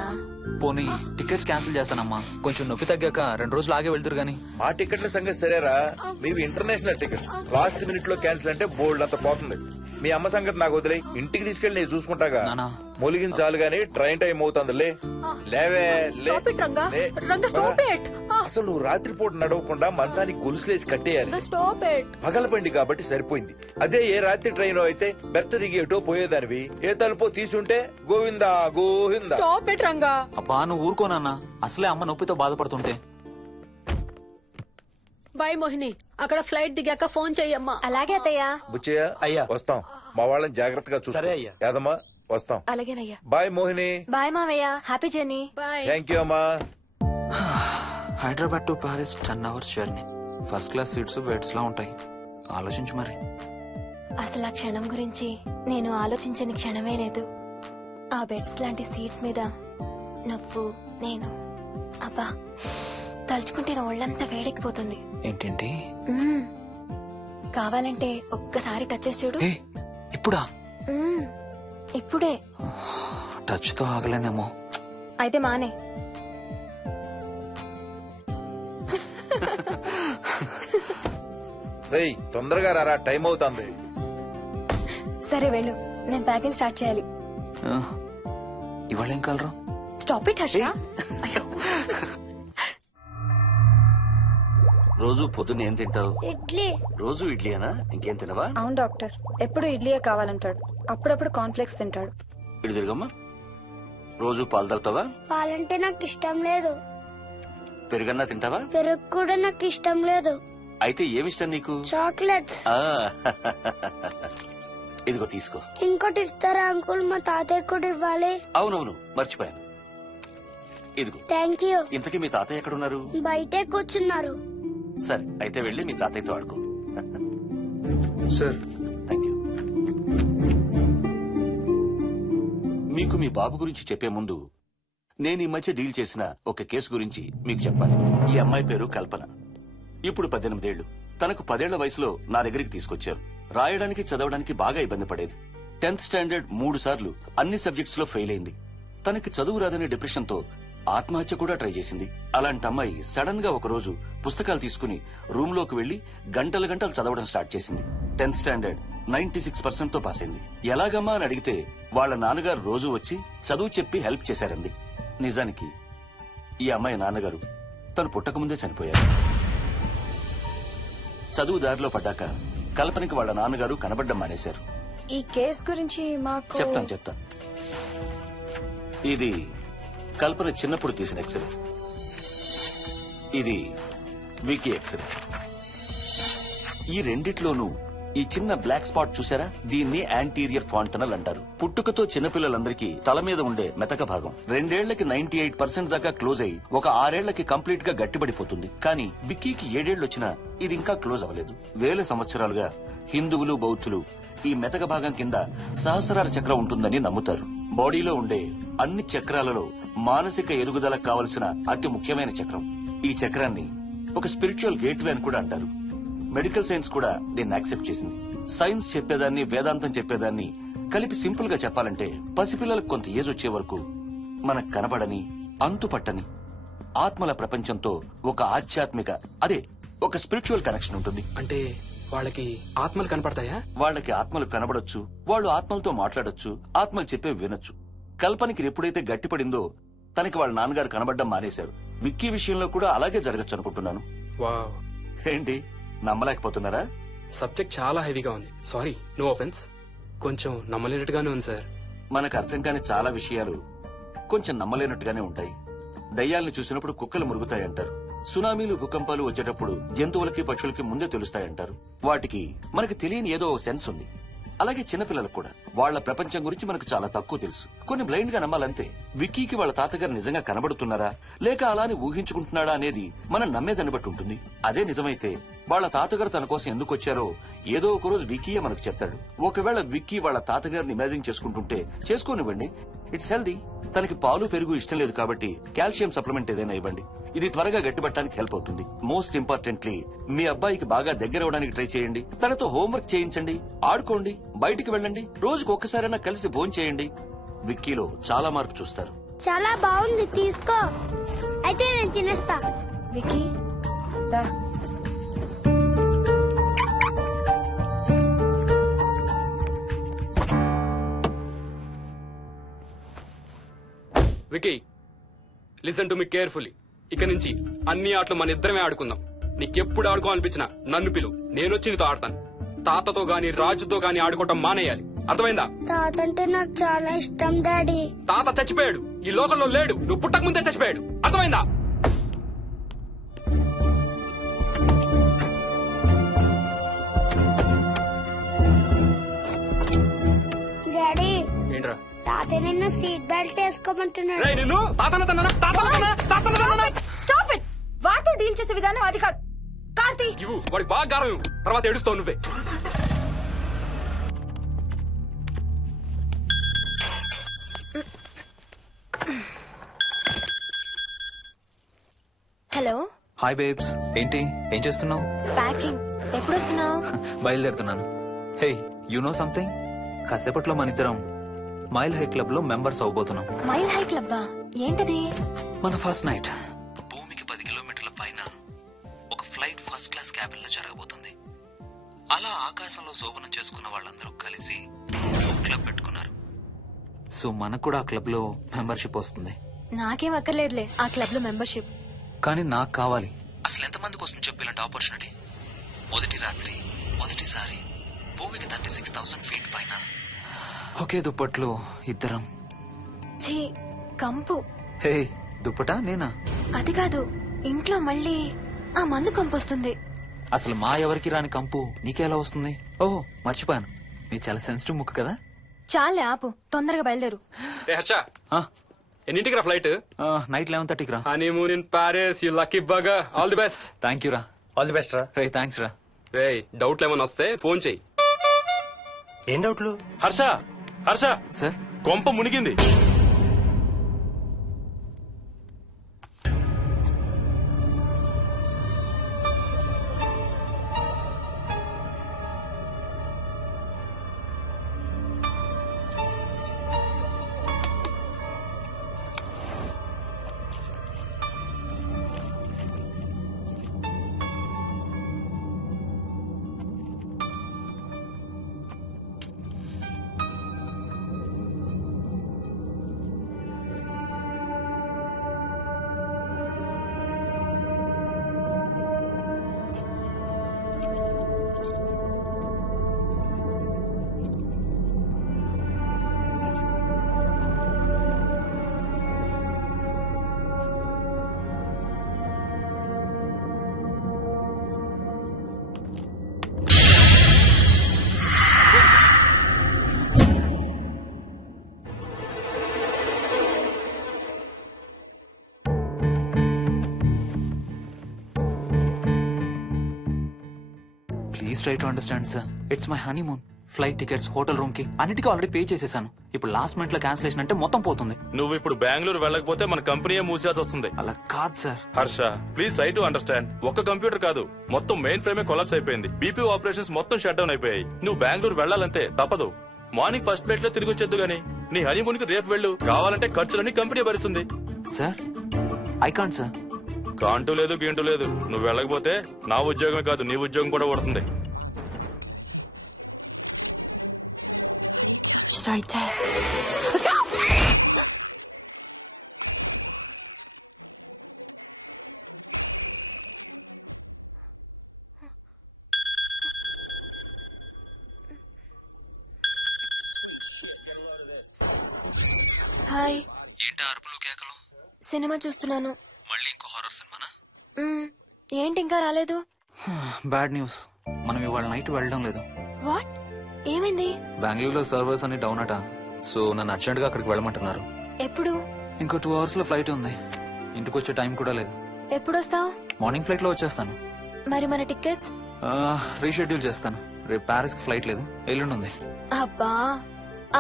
పోనీ టికెట్స్ క్యాన్సిల్ చేస్తానమ్మా. కొంచెం నొప్పి తగ్గాక 2 రోజులు ఆగే వెళ్తురు గానీ. మా టికెట్ల సంగతి సరేరా, మీవి ఇంటర్నేషనల్ టికెట్స్. లాస్ట్ మినిట్ లో క్యాన్సిల్ అంటే బోల్డ్ అంత పోతుంది. మీ అమ్మ సంగతి నాకు వదిలే, ఇంటికి తీసుకెళ్లి నేను చూసుకుంటాగా. నానా. మొలిగించాలు గాని ట్రైన్ టైం అవుతుంది. లేవే లే. Stop it, Ranga. లే. Ranga, stop it. అసలు నువ్వు రాత్రిపూట నడవకుండా మంచానికి గొలుసులేసి కట్టేయాలి. Stop it. పగలబండి కాబట్టి సరిపోయింది. అదే ఏ రాత్రి ట్రైన్ అయితే బెర్త దిగి ఎటో పోయేదానివి. ఏ తలుపో తీసుంటే గోవిందా గోవిందా. Stop it Ranga. అబ్బా నువ్వు ఊరుకోనన్నా, అసలే అమ్మ నొప్పితో బాధపడుతుంటే. బాయ్ మోహిని, అక్కడ ఫ్లైట్ దిగాక ఫోన్ చెయ్యమ్మా. అలాగే అత్తయ్య. బుచ్చయ్య అయ్యా. వస్తాం. మా వాళ్ళని జాగ్రత్తగా చూసుకో. సరే అయ్యా. యాదమ్మా వస్తాం. అలాగేనయ్యా. బాయ్ మోహిని. బాయ్ మావయ్య. Happy journey. Bye. Thank you అమ్మా. Hyderabad to Paris 10 hours journey. First class seats beds లా ఉంటాయి. ఆలోచించు మరి. అసలు ఆ క్షణం గురించి నేను ఆలోచించని క్షణమే లేదు. ఆ బెడ్స్ లాంటి సీట్స్ మీద నువ్వు నేను, అబ్బా తలుచుకుంటే నా ఒళ్ళంతా వేడెక్కిపోతుంది. ఏంటంటే మ్మ్. కావాలంటే ఒక్కసారి టచ్ చేసి చూడు. ఏ ఇప్పుడా? మ్మ్. ఇప్పుడే. టచ్ తో ఆగలేనేమో. అయితే మానే. రేయ్ తొందరగా రారా, టైం అవుతుంది. సరే వెళ్ళు, నేను ప్యాకింగ్ స్టార్ట్ చేయాలి. ఇవాళ ఏం కలరు? Stop it Harsha. రోజు పొద్దున్న ఏం తింటావు? ఇడ్లీ. రోజు ఇడ్లీనా? ఇంకేం తినవా? అవును డాక్టర్, ఎప్పుడు ఇడ్లీయే కావాలంటాడు. అప్పుడప్పుడు కాన్ఫ్లెక్స్ తింటాడు. ఇటు తిరగమ్మా. రోజు పాలు తాగుతావా? పాలంటే నాకు ఇష్టం లేదు. పెరుగన్నా తింటావా? పెరుగు కూడా నాకు ఇష్టం లేదు. అయితే ఏమిష్టం నీకు? చాక్లెట్స్. ఆ, ఇదిగో తీసుకో. ఇంకోటి ఇస్తారా అంకుల్? మా తాతయ్య కూడా ఇవ్వాలి. అవునవును మర్చిపోయాను. ఇదిగో. Thank you. ఇంతకీ మీ తాతయ్య ఎక్కడున్నారు? బయటే కూర్చున్నారు. సరే అయితే వెళ్ళి మీ తాతయ్యతో ఆడుకో. Sir thank you. మీకు మీ బాబు గురించి చెప్పే ముందు నేను ఈ మధ్య డీల్ చేసిన ఒక కేసు గురించి మీకు చెప్పాలి. ఈ అమ్మాయి పేరు కల్పన. ఇప్పుడు 18 ఏళ్లు. తనకు 10 ఏళ్ల వయసులో నా దగ్గరికి తీసుకొచ్చారు. రాయడానికి చదవడానికి బాగా ఇబ్బంది పడేది. 10th స్టాండర్డ్ 3 సార్లు అన్ని సబ్జెక్ట్స్ లో ఫెయిల్ అయింది. తనకి చదువు రాదనే డిప్రెషన్ తో ఆత్మహత్య కూడా ట్రై చేసింది. అలాంటి అమ్మాయి సడన్ గా ఒక రోజు పుస్తకాలు తీసుకుని రూమ్ లోకి వెళ్లి గంటలు గంటలు చదవడం స్టార్ట్ చేసింది. 10th స్టాండర్డ్ 96% తో పాస్ అయింది. ఎలాగమ్మా అని అడిగితే వాళ్ళ నాన్నగారు రోజు వచ్చి చదువు చెప్పి హెల్ప్ చేశారంది. నిజానికి ఈ అమ్మాయి నాన్నగారు తను పుట్టకముందే చనిపోయారు. చదువు దారిలో పడ్డాక కల్పనకి వాళ్ళ నాన్నగారు కనబడ్డం మానేశారు. ఈ కేస్ గురించి మాకు చెప్తాను. ఇది కల్పన చిన్నప్పుడు తీసిన ఎక్స్రే. ఇది వికీ ఎక్స్రే. ఈ రెండిట్లోనూ ఈ చిన్న బ్లాక్ స్పాట్ చూసారా? దీన్ని యాంటీరియర్ ఫాంటనల్ అంటారు. పుట్టుకతో చిన్నపిల్లలందరికీ తల మీద ఉండే మెతక భాగం 2 ఏళ్లకి 98% దాకా క్లోజ్ అయి ఒక 6 ఏళ్లకి కంప్లీట్ గా గట్టిపడిపోతుంది. కానీ విక్కీకి 7 ఏళ్లు వచ్చినా ఇది ఇంకా క్లోజ్ అవ్వలేదు. వేల సంవత్సరాలుగా హిందువులు బౌద్ధులు ఈ మెతక భాగం కింద సహస్రార చక్రం ఉంటుందని నమ్ముతారు. బాడీలో ఉండే అన్ని చక్రాలలో మానసిక ఎదుగుదలకు కావలసిన అతి ముఖ్యమైన చక్రం. ఈ చక్రాన్ని ఒక స్పిరిచువల్ గేట్వే అని కూడా అంటారు. మెడికల్ సైన్స్ కూడా దీన్ని యాక్సెప్ట్ చేసింది. సైన్స్ చెప్పేదాన్ని వేదాంతం చెప్పేదాన్ని కలిపి సింపుల్ గా చెప్పాలంటే పసిపిల్లలకు కొంత ఏజ్ వచ్చే వరకు మనకు కనబడని అంతుపట్టని ఆత్మల ప్రపంచంతో ఒక ఆధ్యాత్మిక అదే ఒక స్పిరిచువల్ కనెక్షన్ ఉంటుంది. అంటే వాళ్ళకి ఆత్మలు కనపడతాయా? వాళ్ళకి ఆత్మలు కనబడొచ్చు, వాళ్ళు ఆత్మలతో మాట్లాడొచ్చు, ఆత్మలు చెప్పే వినొచ్చు. కల్పనకి ఎప్పుడైతే గట్టిపడిందో తనకి వాళ్ళ నాన్నగారు కనబడ్డం మానేశారు. విక్కీ విషయంలో కూడా అలాగే జరగచ్చు అనుకుంటున్నాను. వావ్, ఏంటి నమ్మలేకపోతున్నారా? సబ్జెక్ట్ చాలా హెవీగా ఉంది. Sorry, no offence. కొంచెం నమ్మలేనట్టుగానే ఉంది సార్. మనకు అర్థం కాని చాలా విషయాలు కొంచెం నమ్మలేనట్టుగానే ఉంటాయి. దయ్యాలను చూసినప్పుడు కుక్కలు మురుగుతాయంటారు. సునామీలు భూకంపాలు వచ్చేటప్పుడు జంతువులకి పక్షులకి ముందే తెలుస్తాయంటారు. వాటికి మనకి తెలియని ఏదో సెన్స్ ఉంది. అలాగే చిన్నపిల్లలకు కూడా వాళ్ళ ప్రపంచం గురించి మనకు చాలా తక్కువ తెలుసు. కొన్ని బ్లైండ్ గా నమ్మాలంతే. విక్కీకి వాళ్ళ తాతగారు నిజంగా కనబడుతున్నారా లేక అలానే ఊహించుకుంటున్నాడా అనేది మనం నమ్మేదాన్ని బట్టి ఉంటుంది. అదే నిజమైతే వాళ్ళ తాతగారు తన కోసం ఎందుకు వచ్చారో ఏదో ఒక రోజు విక్కీయే మనకు చెప్తాడు. ఒకవేళ విక్కీ వాళ్ళ తాతగారిని ఇమాజిన్ చేసుకుంటుంటే చేసుకోనివ్వండి, ఇట్స్ హెల్దీ. తనకి పాలు పెరుగు ఇష్టం లేదు కాబట్టి కాల్షియం సప్లిమెంట్ ఏదైనా ఇవ్వండి. ఇది త్వరగా గట్టిపట్టడానికి హెల్ప్ అవుతుంది. మోస్ట్ ఇంపార్టెంట్లీ మీ అబ్బాయికి బాగా దగ్గర అవడానికి ట్రై చేయండి. తనతో హోంవర్క్ చేయించండి, ఆడుకోండి, బయటికి వెళ్ళండి, రోజుకు ఒక్కసారైనా కలిసి భోజనం చేయండి. విక్కీలో చాలా మార్పు చూస్తారు. చాలా బాగుంది, తీసుకో. అయితే నేను తినేస్తా. విక్కీ దా. Vicky, listen to me carefully. ఇక నుంచి అన్ని ఆటలు మన ఇద్దరమే ఆడుకుందాం. నీకెప్పుడు ఆడుకోవాలనిపించినా నన్ను పిలు, నేనొచ్చి నీతో ఆడతాను. తాతతో గాని రాజుతో గాని ఆడుకోవటం మానేయాలి, అర్థమైందా? తాత అంటే నాకు చాలా ఇష్టం డాడీ. తాత చచ్చిపోయాడు, ఈ లోకంలో లేడు. నువ్వు పుట్టక ముందే చచ్చిపోయాడు, అర్థమైందా? డాడీ, ఏంట్రా? తాత నిన్ను సీట్ బెల్ట్ వేసుకోమంటున్నాడు. రేయ్, నిన్ను స్టాప్ ఇట్. వాడితో డీల్ చేసే విధానం అది కాదు. కార్తీ, ఇవ్వు, వాడికి బాగా గారం ఇవ్వు, తర్వాత ఏడుస్తావు నువ్వే. హలో, హాయ్ బేబ్స్, ఏంటి ఏం చేస్తున్నావు? ప్యాకింగ్. ఎప్పుడు వస్తున్నావు? బయలుదేరుతున్నాను. Hey, you know something? కాసేపట్లో మన ఇద్దరం మైల్ హై క్లబ్ లో మెంబర్స్ అవబోతున్నాం. మైల్ హై క్లబ్బా? ఏంటది? మన ఫస్ట్ నైట్ భూమికి 10 కిలోమీటర్ల పైన ఒక ఫ్లైట్ ఫస్ట్ క్లాస్ క్యాబిన్ లో జరగబోతుంది. అలా ఆకాశంలో శోభనం చేసుకున్న వాళ్ళందరూ కలిసి క్లబ్ పెట్టుకున్నారు. సో మనకు కూడా ఆ క్లబ్ లో మెంబర్షిప్ వస్తుంది. నాకేం అక్కర్లేదులే ఆ క్లబ్ లో మెంబర్షిప్. కానీ నాకు కావాలి. అసలు ఎంతమందికి వస్తుంది చెప్పు ఇలాంటి ఆపర్చునిటీ? మొదటి రాత్రి, మొదటిసారి భూమికి 36,000 ఫీట్ పైన ఒకే దుప్పట్లో ఇద్దరం. ఛీ, కంపు. హే, దుప్పటా నేనా? అది కాదు, ఇంట్లో మళ్ళీ ఆ మందు కంపు వస్తుంది. అసలు మా ఎవరికి రాని కంపు నీకెలా వస్తుంది? ఓహో, మర్చిపోయాను, నీ చాలా సెన్సిటివ్ ముక్కు కదా. చాలే ఆపు, తొందరగా బయలుదేరు. రే హర్ష, ఆ, ఎన్నింటికి రా ఫ్లైట్? నైట్ 11:30కి రా. Honeymoon in Paris, you lucky bugger. All the best. Thank you రా. ఆల్ ది బెస్ట్ రా. రే, థ్యాంక్స్ రా. రే, డౌట్లు ఏమైనా వస్తే ఫోన్ చెయ్యి. ఏం డౌట్లు? హర్ష, హర్ష, సార్, కొంప మునిగింది. Please try to understand sir. It's my honeymoon. Flight tickets, hotel room కి అన్నిటికీ ఆల్రెడీ పే చేసేసాను. ఇప్పుడు లాస్ట్ మినిట్ లో క్యాన్సిలేషన్ అంటే మొత్తం పోతుంది. నువ్వు ఇప్పుడు బెంగళూరు వెళ్ళకపోతే మన కంపెనీయే మూసేయాల్సి వస్తుంది. అలా కాదు sir. Harsha, please try to understand. ఒక్క కంప్యూటర్ కాదు, మొత్తం మెయిన్ ఫ్రేమే కొలాప్స్ అయిపోయింది. బీపీ ఆపరేషన్స్ మొత్తం షట్ డౌన్ అయిపోయాయి. నువ్వు బెంగళూరు వెళ్ళాలంటే తప్పదు. మార్నింగ్ ఫస్ట్ ఫ్లైట్ లో తిరిగి వచ్చేద్దు గానీ నీ హనీమూన్ కి రేపు వెళ్ళు. కావాలంటే ఖర్చులన్నీ కంపెనీ భరిస్తుంది. Sir, I can't sir. కాంటూ లేదు, గీంటూ లేదు. నువ్వు వెళ్ళకపోతే నా ఉద్యోగమే కాదు, నీ ఉద్యోగం కూడా పడుతుంది. Sorry, Dad. హాయ్. ఏంటి అరుపులు కేకలు? సినిమా చూస్తున్నాను. మళ్ళీ ఇంకో హారర్ సినిమానా? ఏంటి ఇంకా రాలేదు? బ్యాడ్ న్యూస్, మనం ఇవాళ నైట్ వెళ్ళడం లేదు. వాట్? ఏమైంది? బెంగళూరులో సర్వర్స్ అన్ని డౌన్ అట, సో నన్ను అర్జెంట్ గా అక్కడికి వెళ్ళమంటున్నారు. ఎప్పుడు? ఇంకో 2 hours లో ఫ్లైట్ ఉంది. ఇంటికి వచ్చే టైం కూడా లేదు. ఎప్పుడొస్తావు? మార్నింగ్ ఫ్లైట్ లో వచ్చేస్తాను. మరి మన టికెట్స్? రీషెడ్యూల్ చేస్తాను. రేపు ప్యారిస్ కి ఫ్లైట్ లేదు, ఎల్లుండి ఉంది. అబ్బా,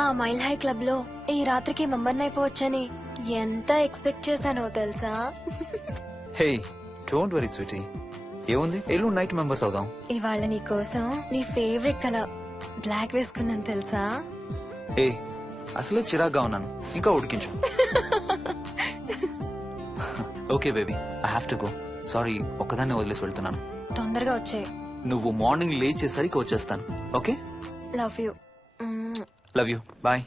ఆ మైల్ హై క్లబ్ లో ఈ రాత్రికి మెంబర్ అయిపోవచ్చని ఎంత ఎక్స్పెక్ట్ చేశానో తెలుసా? హే డోంట్ వరీ స్వీటీ, ఏముంది, ఎల్లుండి నైట్ మెంబర్స్ అవుదాం. ఇవాళ నీ కోసం నీ ఫేవరెట్ కలర్ బ్లాక్ వేసుకున్నాను తెలుసా? ఏ అసలే చిరాగ్గా ఉన్నాను, ఇంకా ఉడికించు. Okay baby, I have to go. Sorry, ఒక్కదాన్ని వదిలేసి వెళ్తున్నాను. తొందరగా వచ్చే. నువ్వు మార్నింగ్ లేచేసరికి వచ్చేస్తాను. Okay, love you. Love you, bye.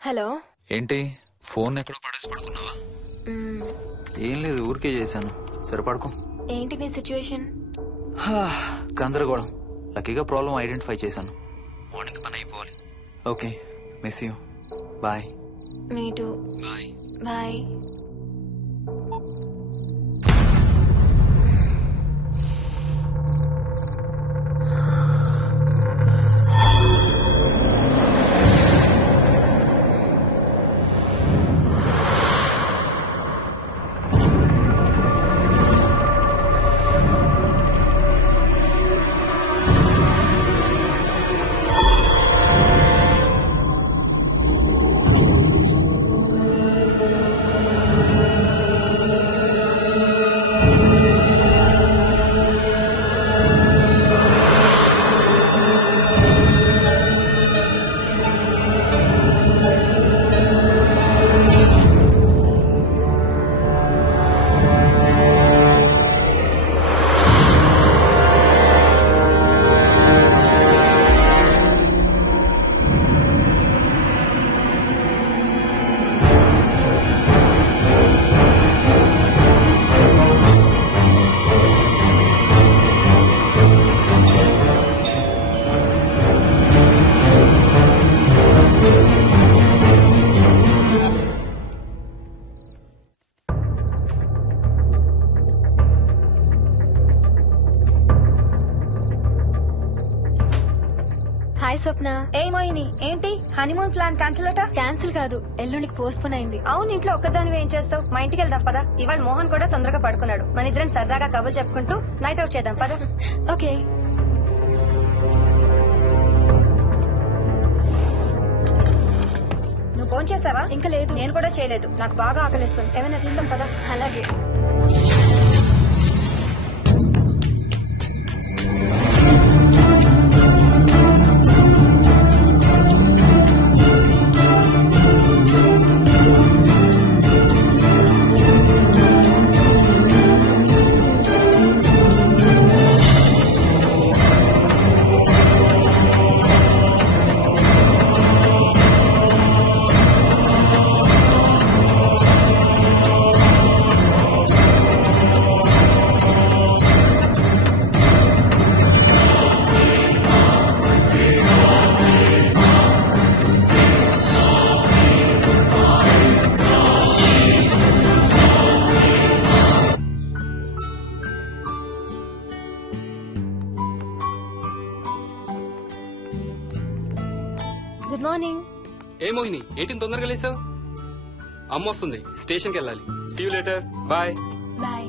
Hello. ఏంటి, ఫోన్ ఎక్కడో పడేసి పడుకున్నావా? ఏం లేదు, ఊరికే చేశాను. సరే పడుకో. ఏంటి నీ సిచ్యువేషన్? గందరగోళం. లక్కీగా ప్రాబ్లం ఐడెంటిఫై చేశాను. మార్నింగ్ పని అయిపోవాలి. Okay, miss you. Bye. Me too. Bye. Bye. Hi Swapna. ఏ మోయిని ఏంటి హనీమూన్ ప్లాన్ క్యాన్సిల్ అట? క్యాన్సిల్ కాదు, ఎల్లుండికి పోస్ట్ పోన్ అయింది. అవును, ఇంట్లో ఒక్కదానివి ఏం చేస్తావు? మా ఇంటికి వెళ్దాం పదా. ఇవాళ మోహన్ కూడా తొందరగా పడుకున్నాడు. మన ఇద్దరం సరదాగా కబుర్లు చెప్పుకుంటూ నైట్ అవుట్ చేద్దాం పదా. ఓకే. నువ్వు ఫోన్ చేసావా? ఇంకా లేదు. నేను కూడా చేయలేదు. నాకు బాగా ఆకలిస్తుంది. ఏమైనా తిందాం పదా. అలాగే. Good morning. ఏ మోహిని ఏంటి తొందరగా లేసావు? అమ్మ వస్తుంది, స్టేషన్కి వెళ్ళాలి. See you later. Bye. Bye.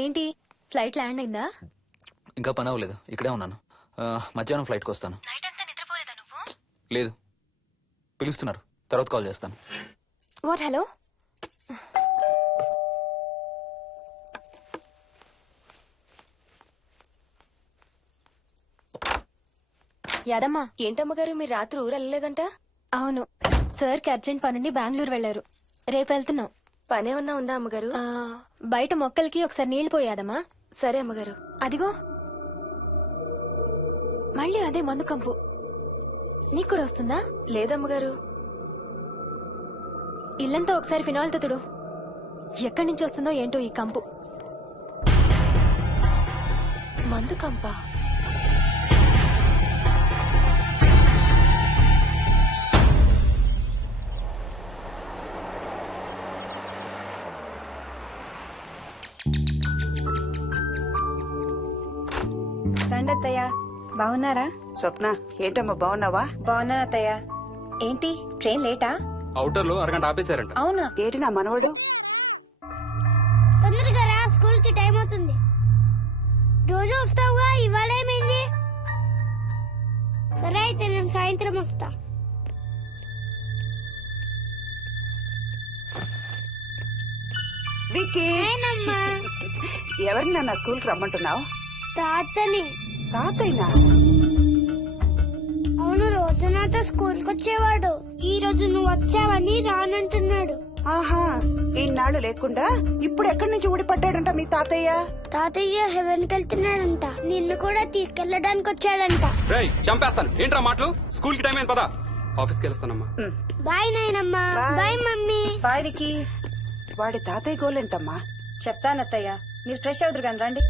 ఏంటి ఫ్లైట్ ల్యాండ్ అయిందా? ఇంకా పని అవ్వలేదు, ఇక్కడే ఉన్నాను. మధ్యాహ్నం ఫ్లైట్కి వస్తాను. నైట్ అంతా నిద్రపోలేదా నువ్వు? లేదు, పిలుస్తున్నారు, తర్వాత కాల్ చేస్తాను. వాట్? హలో. యాదమ్మా. ఏంటమ్మగారు మీరు రాత్రి ఊరు వెళ్ళలేదంట? అవును, సార్కి అర్జెంట్ పనుండి బెంగళూరు వెళ్లారు. రేపు వెళ్తున్నాం. పనేమన్నా ఉందా అమ్మగారు? బయట మొక్కలకి ఒకసారి నీళ్లు పోయాదమ్మా. సరే అమ్మగారు. అదిగో మళ్ళీ అదే మందు కంపు. నీకు కూడా వస్తుందా? లేదమ్మగారు. ఇల్లంతా ఒకసారి ఫినాయిల్తో తుడు. ఎక్కడి నుంచి వస్తుందో ఏంటో ఈ కంపు. మందు కంప? రండి అత్తయ్య. బాగున్నారా? స్వప్న ఏంటమ్మా బాగున్నావా? బాగున్నాను అత్తయ్య. ఏంటి ట్రైన్ లేటా? అవుటర్ లో అరగంట ఆపేశారంట. అవునా? ఏంటి నా మనవడు? తొందరగా రా, స్కూల్ కి టైం అవుతుంది. రోజు వస్తావుగా, ఇవాళ ఏమైంది? సరే అయితే నేను సాయంత్రం వస్తా. విక్కీ, నేనమ్మా. ఎవరిని నా స్కూల్ కి రమ్మంటున్నావు? తాతని. తాతయ్యనా? అవును, రోజు నాతో స్కూల్ కి వచ్చేవాడు. ఈ రోజు నువ్వు వచ్చావని రానంటున్నాడు. ఆహా, ఇన్నాళ్ళు లేకుండా ఇప్పుడు ఎక్కడి నుంచి ఊడిపడ్డాడంట మీ తాతయ్య? తాతయ్య హెవెన్ కి వెళ్తున్నాడంట. నిన్ను కూడా తీసుకెళ్లడానికి వచ్చాడంట. రేయ్ చంపేస్తాను. ఏంట్రా మాటలు? స్కూల్ కి టైం అయింది, పదా. ఆఫీస్కి వెళ్తానమ్మా. బాయ్ నాయనమ్మా. Bye mummy. బాయ్ వికీ. వాడి తాతయ్య గోలేంటమ్మా? చెప్తానత్తయ్య, మీరు ఫ్రెష్ అవుతురు కానీ రండి.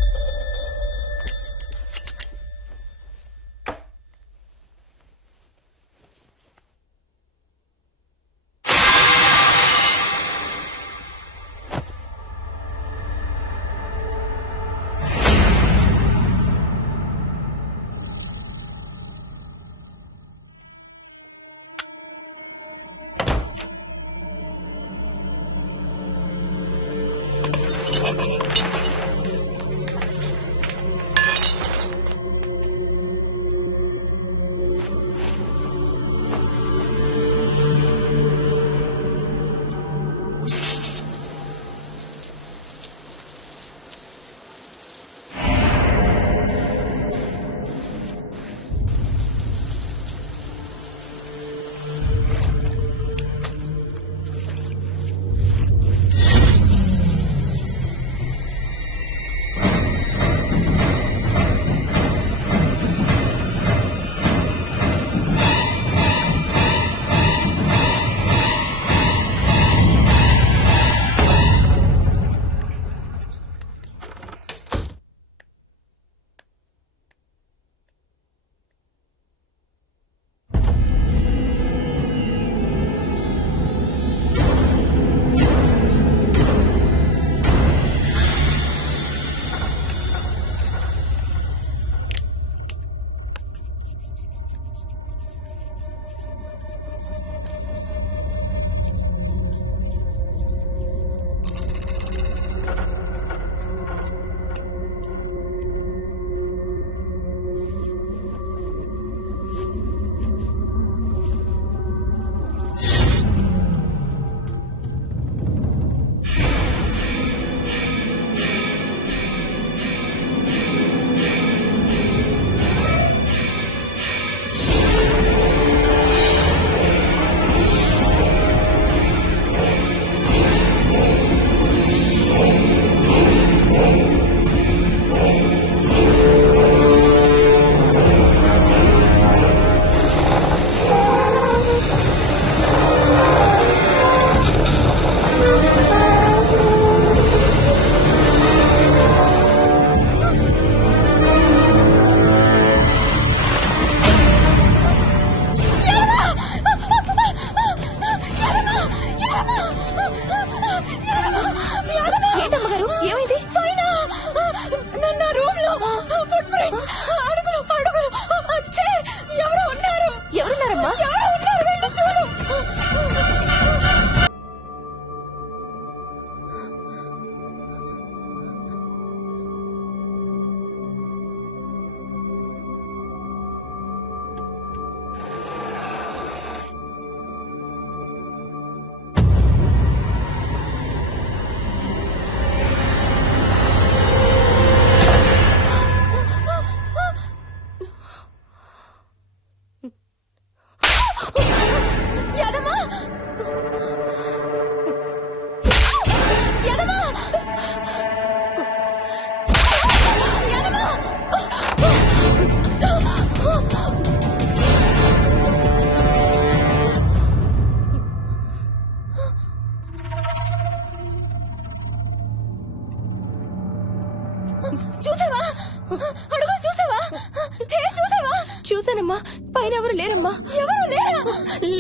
ఎవరు లేరా?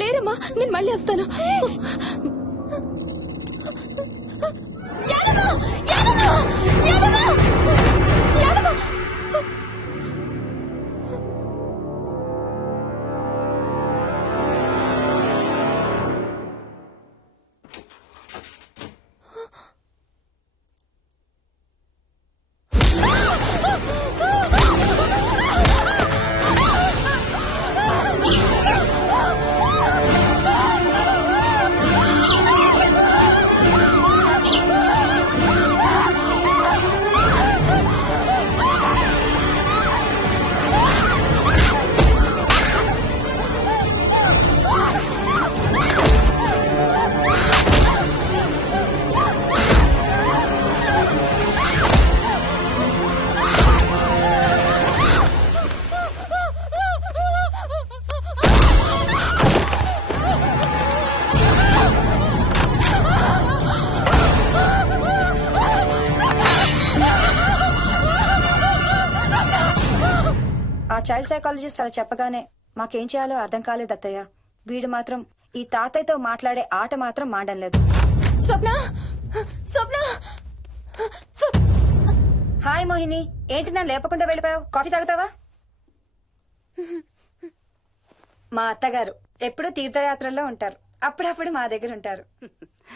లేరమ్మా, నేను మళ్ళీ వస్తాను. యాదమ్మ! యాదమ్మ! యాదమ్మ! యాదమ్మ! ఆ చైల్డ్ సైకాలజిస్ట్ అలా చెప్పగానే మాకేం చేయాలో అర్థం కాలేదు అత్తయ్య. వీడు మాత్రం ఈ తాతయ్యతో మాట్లాడే ఆట మాత్రం మాండం లేదు. స్వప్న! స్వప్న! హాయ్ మోహిని, ఏంటి నన్ను లేపకుండా వెళ్ళిపోయావు? కాఫీ తాగుతావా? మా అత్తగారు ఎప్పుడు తీర్థయాత్రల్లో ఉంటారు, అప్పుడప్పుడు మా దగ్గర ఉంటారు.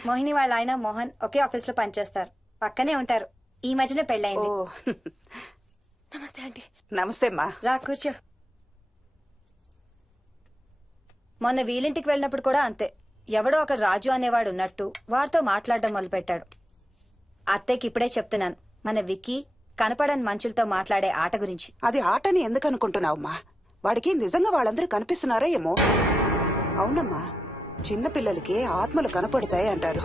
మోహిని వాళ్ళ ఆయన మోహన్ ఒకే ఆఫీస్ లో పనిచేస్తారు, పక్కనే ఉంటారు. ఈ మధ్యన పెళ్ళైంది. నమస్తే ఆంటీ. నమస్తే అమ్మా. రా కూర్చో. మొన్న వీలింటికి వెళ్ళినప్పుడు కూడా అంతే. ఎవడో ఒక రాజు అనేవాడు ఉన్నట్టు వాడితో మాట్లాడడం మొదలుపెట్టాడు. అత్తయ్యకి ఇప్పుడే చెప్తున్నాను, మన విక్కీ కనపడని మనుషులతో మాట్లాడే ఆట గురించి. అది ఆటని ఎందుకు అనుకుంటున్నావమ్మా? వాడికి నిజంగా వాళ్ళందరూ కనిపిస్తున్నారా ఏమో. అవునమ్మా, చిన్నపిల్లలకి ఆత్మలు కనపడతాయి అంటారు.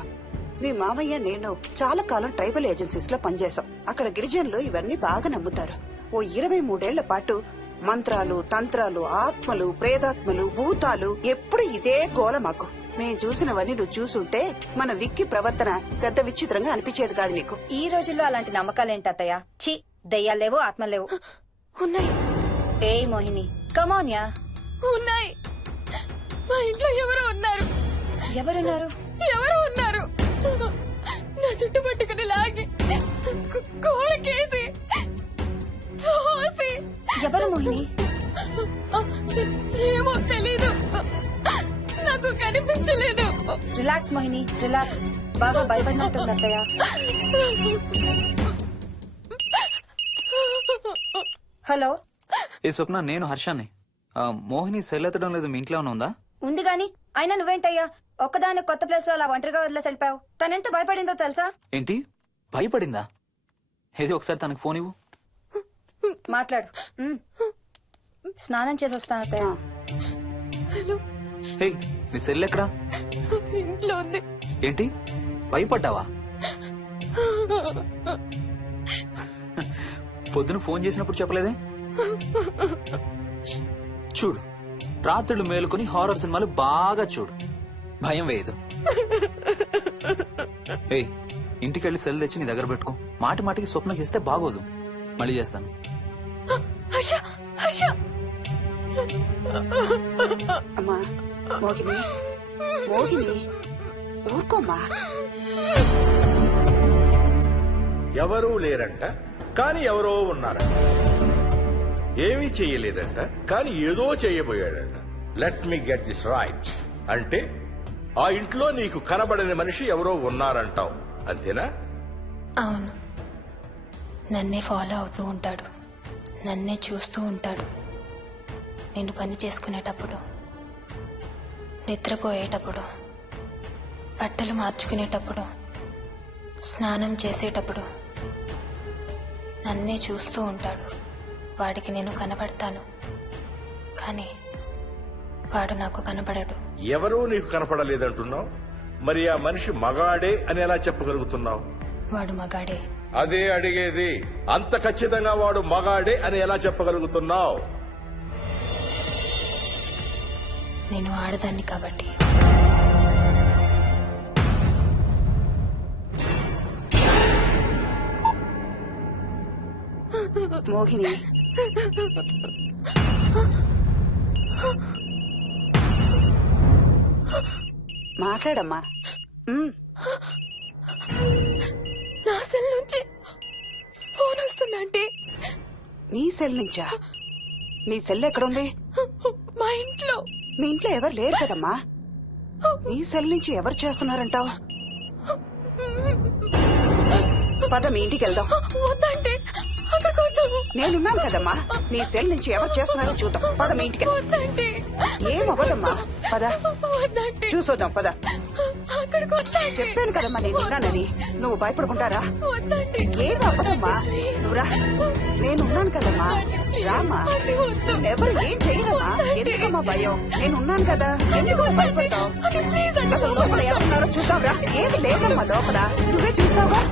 మీ మామయ్య నేను చాలా కాలం ట్రైబల్ ఏజెన్సీస్ లో పనిచేశాం. అక్కడ గిరిజనులు ఇవన్నీ బాగా నమ్ముతారు. ఓ 23 ఏళ్ల పాటు మంత్రాలు, తంత్రాలు, ఆత్మలు, ప్రేతాత్మలు, భూతాలు, ఎప్పుడు ఇదే గోల మాకు. మేం చూసినవన్నీ నువ్వు చూసుంటే మన విక్కీ ప్రవర్తన పెద్ద విచిత్రంగా అనిపించేది కాదు నీకు. ఈ రోజుల్లో అలాంటి నమ్మకాలేంటి అత్తయ్య? ఛీ, దెయ్యాలేవు, ఆత్మలేవు. ఉన్నాయి. ఏ మోహిని, కమోన్యా. ఉన్నాయి. మా ఇంట్లో ఎవరో ఉన్నారు. ఎవరున్నారు? ఎవరో ఉన్నారు. నా చుట్టు పట్టుకుని లాగి కోళ్ళకేసి తోసి. ఎవరు మోహిని? ఏమో తెలీదు, నాకు కనిపించలేదు. Relax Mohini, relax. బాగా భయపడినట్టుంది అత్తయ్య. హలో. ఏ స్వప్న, నేను హర్షాన్ని. మోహిని సెల్ ఎత్తడం లేదు, మీ ఇంట్లో ఉందా? ఉంది గాని, అయినా నువ్వేంటయ్యా ఒక్కదాని కొత్త ప్లేస్ లో అలా ఒంటరిగా వదిలేసి వెళ్ళిపోయావు? తనెంత భయపడిందో తెలుసా? ఏంటి, భయపడిందా? ఏది ఒకసారి తనకు ఫోన్ ఇవ్వు. మాట్లాడు. స్నానం చేసి వస్తాను అత్తయ్య. హే, నీ సెల్ ఎక్కడా? ఇంట్లో ఉంది. ఏంటి, భయపడ్డావా? పొద్దున ఫోన్ చేసినప్పుడు చెప్పలేదే? చూడు, రాత్రులు మేలుకొని హారర్ సినిమాలు బాగా చూడు, భయం వేయదు. ఏయ్, ఇంటికెళ్ళి సెల్ తెచ్చి నీ దగ్గర పెట్టుకో. మాటి మాటికి స్వప్నం చేస్తే బాగోదు. మళ్ళీ చేస్తాను. అమ్మా మోహిని, మోహిని ఊరుకోమ్మా. ఎవరూ లేరంట, కానీ ఎవరో ఉన్నారంట. ఏమీ చెయ్యలేదంట, కానీ ఏదో చెయ్యబోయాడంట. Let me get this right. అంటే ఆ ఇంట్లో నీకు కనబడని మనిషి ఎవరో ఉన్నారంటావు, అంతేనా? అవును, నన్నే ఫాలో అవుతూ ఉంటాడు, నన్నే చూస్తూ ఉంటాడు. నేను పని చేసుకునేటప్పుడు, నిద్రపోయేటప్పుడు, బట్టలు మార్చుకునేటప్పుడు, స్నానం చేసేటప్పుడు నన్నే చూస్తూ ఉంటాడు. వాడికి నేను కనపడతాను, కానీ వాడు నాకు కనపడడు. ఎవరూ నీకు కనపడలేదంటున్నావు, మరి ఆ మనిషి మగాడే అని ఎలా చెప్పగలుగుతున్నావు? వాడు మగాడే. అదే అడిగేది, అంత ఖచ్చితంగా వాడు మగాడే అని ఎలా చెప్పగలుగుతున్నావు? నేను ఆడదాన్ని కాబట్టి. మోహిని, మాట్లాడమ్మా. నా సెల్ నుంచి ఫోన్ వస్తుందంటే. నీ సెల్ నుంచా? నీ సెల్ ఎక్కడుంది? మా ఇంట్లో. మీ ఇంట్లో ఎవరు లేరు కదమ్మా. నీ సెల్ నుంచి ఎవరు చేస్తున్నారంటావు? పద మీ ఇంటికి వెళ్దాం. వద్దంటే అక్కడికి వద్దాము. నేనున్నాను కదమ్మా. నీ సెల్ నుంచి ఎవరు చేస్తున్నారో చూద్దాం. పద మీ ఇంటికి. వద్దంటే ఏమవ్వదమ్మా, పద వద్దంటే చూసొద్దాం. పద. అక్కడికి వద్దంటే. చెప్పాను కదమ్మా నేనున్నానని. నువ్వు భయపడుకుంటారా? వద్దంటే. ఏం అవ్వదమ్మా, నువ్వురా. నేనున్నాను కదమ్మా, రామా. ఎవరు ఏం చేయరమ్మా. ఎందుకమ్మా భయం? నేనున్నాను కదా, ఎందుకు భయపడతావు? అసలు లోపల ఎవరున్నారో చూద్దాంరా. ఏమి లేదమ్మా లోపల, నువ్వే చూస్తావా?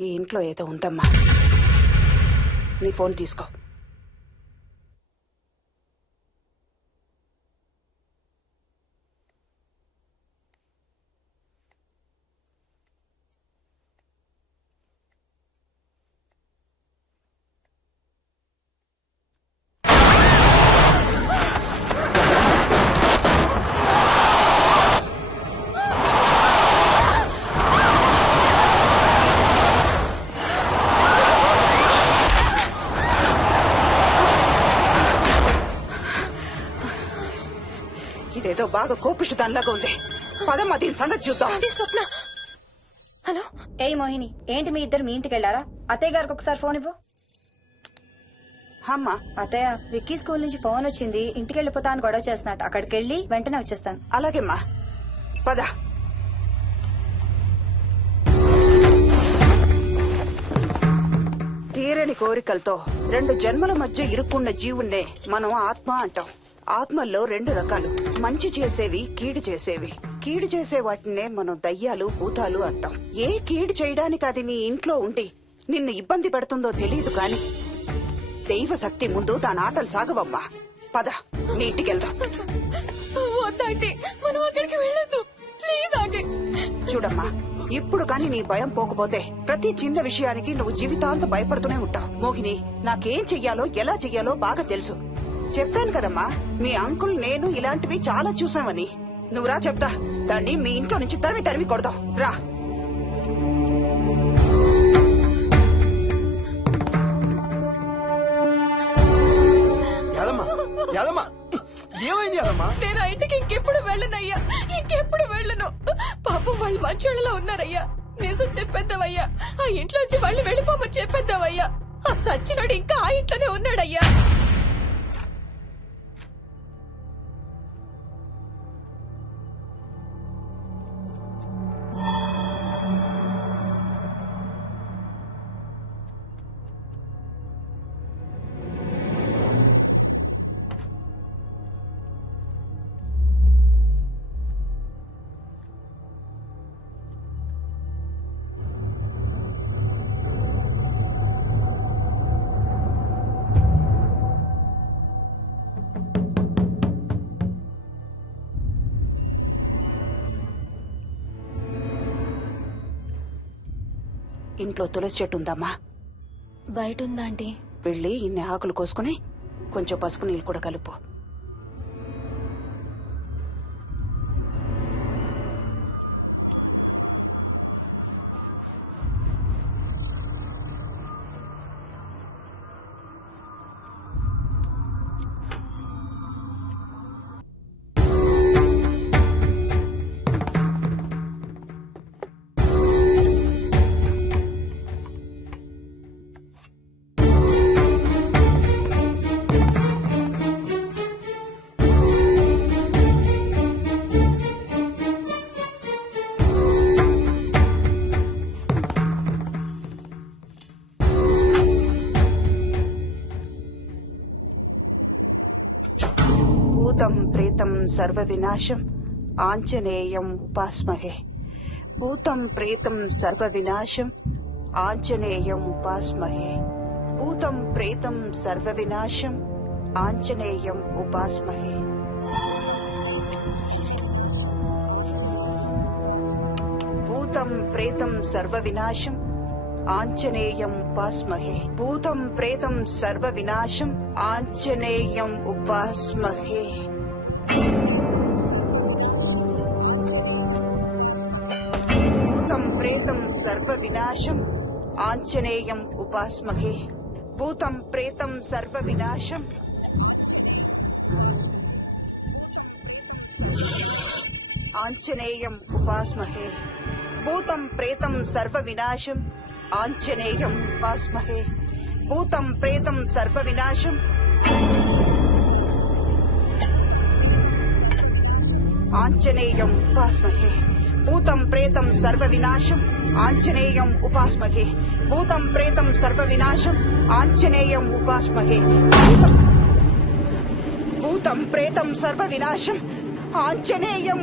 ఈ ఇంట్లో ఏదో ఉందమ్మా. నీ ఫోన్ తీసుకో. ఇదేదో బాగా కోపిష్టి దానిలాగా ఉంది. పదమ్మా దీని సంగతి చూద్దాం. స్వప్న. హలో. ఏ మోహిని, ఏంటి మీ ఇద్దరు మీ ఇంటికి వెళ్ళారా? అత్తయ్య గారికి ఒకసారి ఫోన్ ఇవ్వు. అమ్మా. అత్తయ్య, విక్కీ స్కూల్ నుంచి ఫోన్ వచ్చింది. ఇంటికి వెళ్ళిపోతా అని గొడవ చేస్తున్నట్టు. అక్కడికి వెళ్ళి వెంటనే వచ్చేస్తాను. అలాగేమ్మా, పద. తీరని కోరికలతో 2 జన్మల మధ్య ఇరుక్కున్న జీవుణ్ణే మనం ఆత్మ అంటాం. ఆత్మల్లో 2 రకాలు, మంచి చేసేవి, కీడు చేసేవి. కీడు చేసే వాటినే మనం దయ్యాలు, భూతాలు అంటాం. ఏ కీడు చేయడానికి అది నీ ఇంట్లో ఉండి నిన్ను ఇబ్బంది పెడుతుందో తెలియదు కాని దైవ శక్తి ముందు దాని ఆటలు సాగవమ్మా. పద నీ ఇంటికి వెళ్దాం. వద్దంటే మనం అక్కడికి వెళ్ళొద్దు. ప్లీజ్ అంటే. చూడమ్మా, ఇప్పుడు కాని నీ భయం పోకపోతే ప్రతి చిన్న విషయానికి నువ్వు జీవితాంతం భయపడుతూనే ఉంటావు. మోహిని, నాకేం చెయ్యాలో ఎలా చెయ్యాలో బాగా తెలుసు. చెప్పాను కదమ్మా, మీ అంకుల్ నేను ఇలాంటివి చాలా చూసామని. నువ్వు రా చెప్తా. దాన్ని మీ ఇంట్లో నుంచి తరిమి కొడదాం. రా. ఏమైంది యాదమ్మా? నేను ఆ ఇంటికి ఇంకెప్పుడు వెళ్ళనయ్యా. ఇంకెప్పుడు వెళ్ళను. పాపం వాళ్ళు మంచోళ్ళలో ఉన్నారయ్యా. నిజం చెప్పేద్దామయ్యా. ఆ ఇంట్లోంచి వాళ్ళు వెళ్ళిపోమని చెప్పేద్దామయ్యా. ఆ సచ్చినోడు ఇంకా ఆ ఇంట్లోనే ఉన్నాడయ్యా. ఇంట్లో తులసి చెట్టు ఉందమ్మా. బయట ఉందా ఆంటీ? వెళ్ళి ఇన్ని ఆకులు కోసుకుని కొంచెం పసుపు నీళ్ళు కూడా కలుపు. భూతం ప్రేతం సర్వ వినాశం ఆంజనేయం ఉపాస్మహే. భూతం ప్రేతం సర్వ వినాశం ఆంజనేయం ఉపాస్మహే. భూతం ప్రేతం సర్వ వినాశం ఆంజనేయం ఉపాస్మహే. భూతం ప్రేతం సర్వ వినాశం ఆంజనేయం ఉపాస్మహే. భూతం ప్రేతం సర్వ వినాశం ఆంజనేయం ఉపాస్మహే. భూతం ప్రేతం సర్వ వినాశం ఆంజనేయం ఉపాస్మహే. భూతం ప్రేతం సర్వ వినాశం ఆంజనేయం ఉపాస్మహే. భూతం ప్రేతం సర్వ వినాశం ఆంజనేయం ఉపాస్మహే. భూతం ప్రేతం సర్వ వినాశం ఆంజనేయం ఉపాస్మహే. భూతం ప్రేతం సర్వ వినాశం ఆంజనేయం ఉపాస్మహే. భూతం ప్రేతం సర్వ వినాశం ఆంజనేయం ఉపాస్మహే. భూతం ప్రేతం సర్వ వినాశం Anjaneyam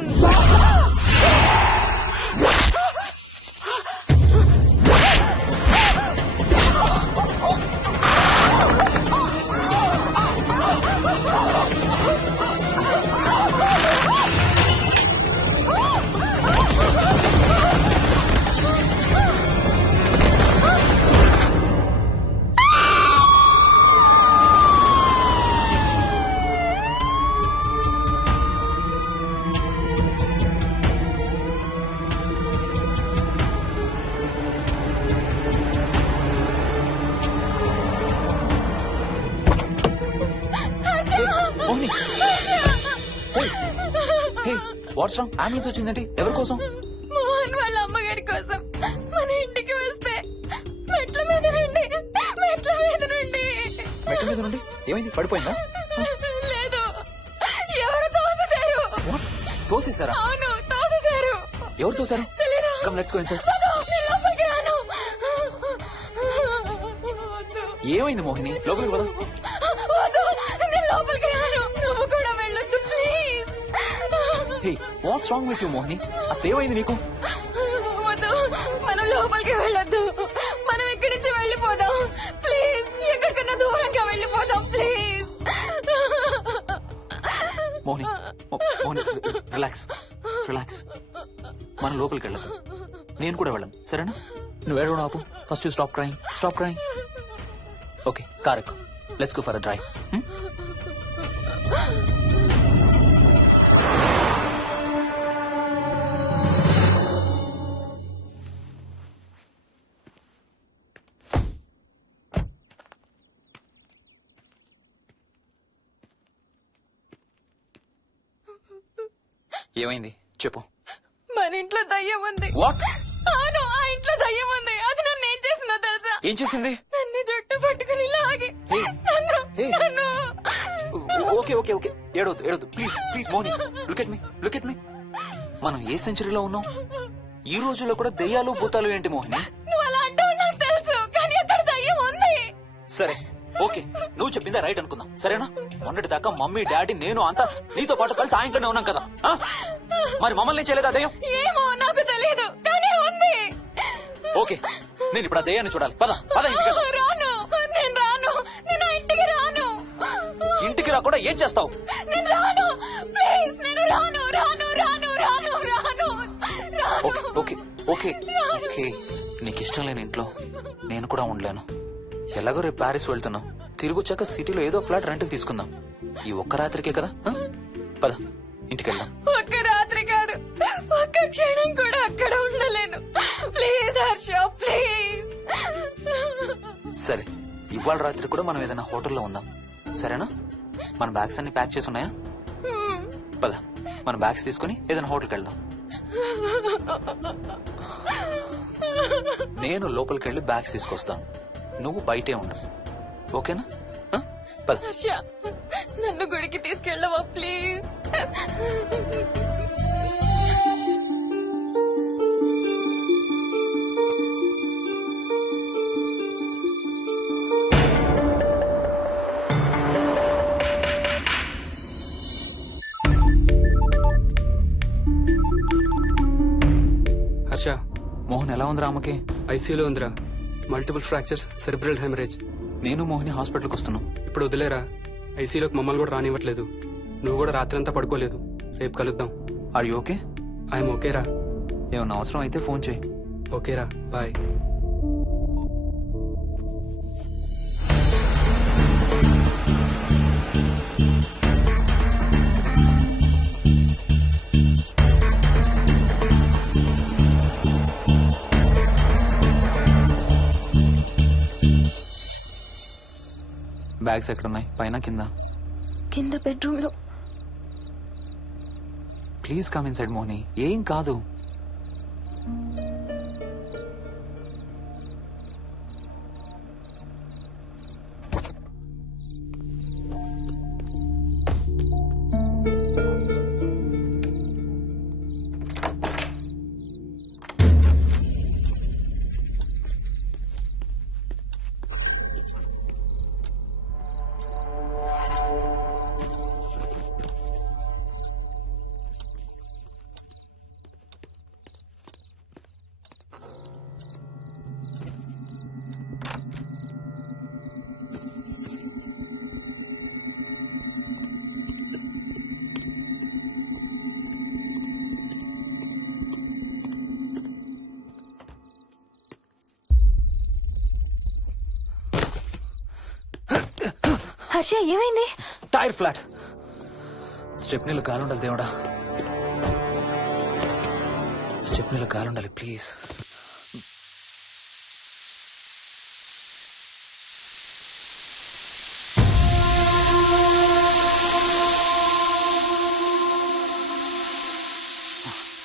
Mohini what's wrong? Ambulance వచ్చిందండి. ఎవరి కోసం? మోహన్ వాళ్ళ అమ్మగారి కోసం. మన ఇంటికి వస్తే మెట్ల మీద నుండి మెట్ల మీద నుండి ఏమైంది? పడిపోయిందా? లేదు, ఎవరు తోసేశారు. తోసేశారా? అవును, తోసేశారు. ఎవరు తోసారు? తెలీదు. Come let's go inside. నేను లోపలికి రాను. ఏమైంది మోహిని? లోపలికి పద. వద్దు, నేను లోపలికి రాను. నువ్వు కూడా వెళ్ళొద్దు please. Hey what's wrong with you Mohini? అసలు ఏమైంది నీకు? వద్దు, మనం లోపలికి వెళ్ళొద్దు. మనం ఇక్కడి నుంచి వెళ్ళిపోదాం ప్లీజ్. ఎక్కడికన్నా దూరంగా వెళ్ళిపోదాం please. Mohini Mohini relax relax. మనం లోపలికి వెళ్ళదు. నేను కూడా వెళ్ళను, సరేనా? నువ్వు ఏడవడం ఆపు. First you stop crying. Stop crying. Okay, car ఎక్కు. Let's go for a drive. ఏమైంది చెప్పు. మన ఇంట్లో దయ్యం ఉంది. వాట్? అవును, ఆ ఇంట్లో దయ్యం ఉంది. అది నన్ను ఏం చేసిందో తెలుసా? ఏం చేసింది? నన్ను జుట్టు పట్టుకుని లాగి నన్ను ఓకే ఓకే ఓకే, ఏడవద్దు ఏడవద్దు please please Mohini. Look at me, look at me. మనం ఏ సెంచరీలో ఉన్నాం? ఈ రోజుల్లో కూడా దెయ్యాలు భూతాలు ఏంటి మోహిని? నువ్వు అలా అంటావు నాకు తెలుసు, కానీ అక్కడ దయ్యం ఉంది. సరే ఓకే, నువ్వు చెప్పిందే రైట్ అనుకుందాం, సరేనా? మొన్నటి దాకా మమ్మీ డాడీ నేను అంతా నీతో పాటు కలిసి ఆ ఇంట్లోనే ఉన్నాం కదా. మరి మమ్మల్ని చేయలేదు ఆ దెయ్యం? ఏమో నాకు తెలియదు, కానీ ఉంది. ఓకే, నేను ఇప్పుడు ఆ దెయ్యాన్ని చూడాలి. పద పద ఇంటికి వెళ్దాం. రాను, నేను రాను. నేను ఇంటికి రాను. ఇంటికి రాకుండా ఏం చేస్తావు? నేను రాను ప్లీజ్. నేను రాను రాను రాను రాను రాను రాను. ఓకే ఓకే ఓకే, నీకు ఇష్టం లేని ఇంట్లో నేను కూడా ఉండలేను. ఎలాగో రేపు ప్యారిస్ వెళ్తున్నాం. తిరిగి వచ్చాక సిటీలో ఏదో ఒక ఫ్లాట్ రెంట్కి తీసుకుందాం. ఈ ఒక్క రాత్రికే కదా. పద ఇంటికి వెళ్దాం. ఒక్క రాత్రి కాదు, ఒక్క క్షణం కూడా అక్కడ ఉండలేను. Please Harsha, please. సరే, ఇవాళ రాత్రి కూడా మనం ఏదైనా హోటల్లో ఉందాం, సరేనా? మన బ్యాగ్స్ అన్ని ప్యాక్ చేసి ఉన్నాయా? పద మన బ్యాగ్స్ తీసుకుని ఏదైనా హోటల్కి వెళ్దాం. నేను లోపలికి వెళ్ళి బ్యాగ్స్ తీసుకొస్తాను, నువ్వు బయటే ఉండు, ఓకేనా? పద. హర్ష, నన్ను గుడికి తీసుకెళ్ళవా ప్లీజ్? హర్ష, మోహన్ ఎలా ఉందిరా? అమ్మకి ఐసీయూలో ఉందిరా. Multiple fractures, cerebral haemorrhage. నేను మోహిని హాస్పిటల్కి వస్తున్నాం. ఇప్పుడు వదిలేరా, ఐసీయూలోకి మమ్మల్ని కూడా రానివ్వట్లేదు. నువ్వు కూడా రాత్రంతా పడుకోలేదు. రేపు కలుద్దాం. Are you okay? ఐఎమ్ ఓకేరా. ఏమన్నా అవసరం అయితే ఫోన్ చేయి. ఓకేరా బాయ్. బ్యాగ్స్ ఎక్కడున్నాయి? పైన కింద? కింద బెడ్రూమ్ లో. Please come inside Mohini. ఏం కాదు. హర్ష ఏమైంది? Tyre flat. స్టెప్నీలో కాలుండాలి దేవుడా, స్టెప్నీలో కాలుండాలి please.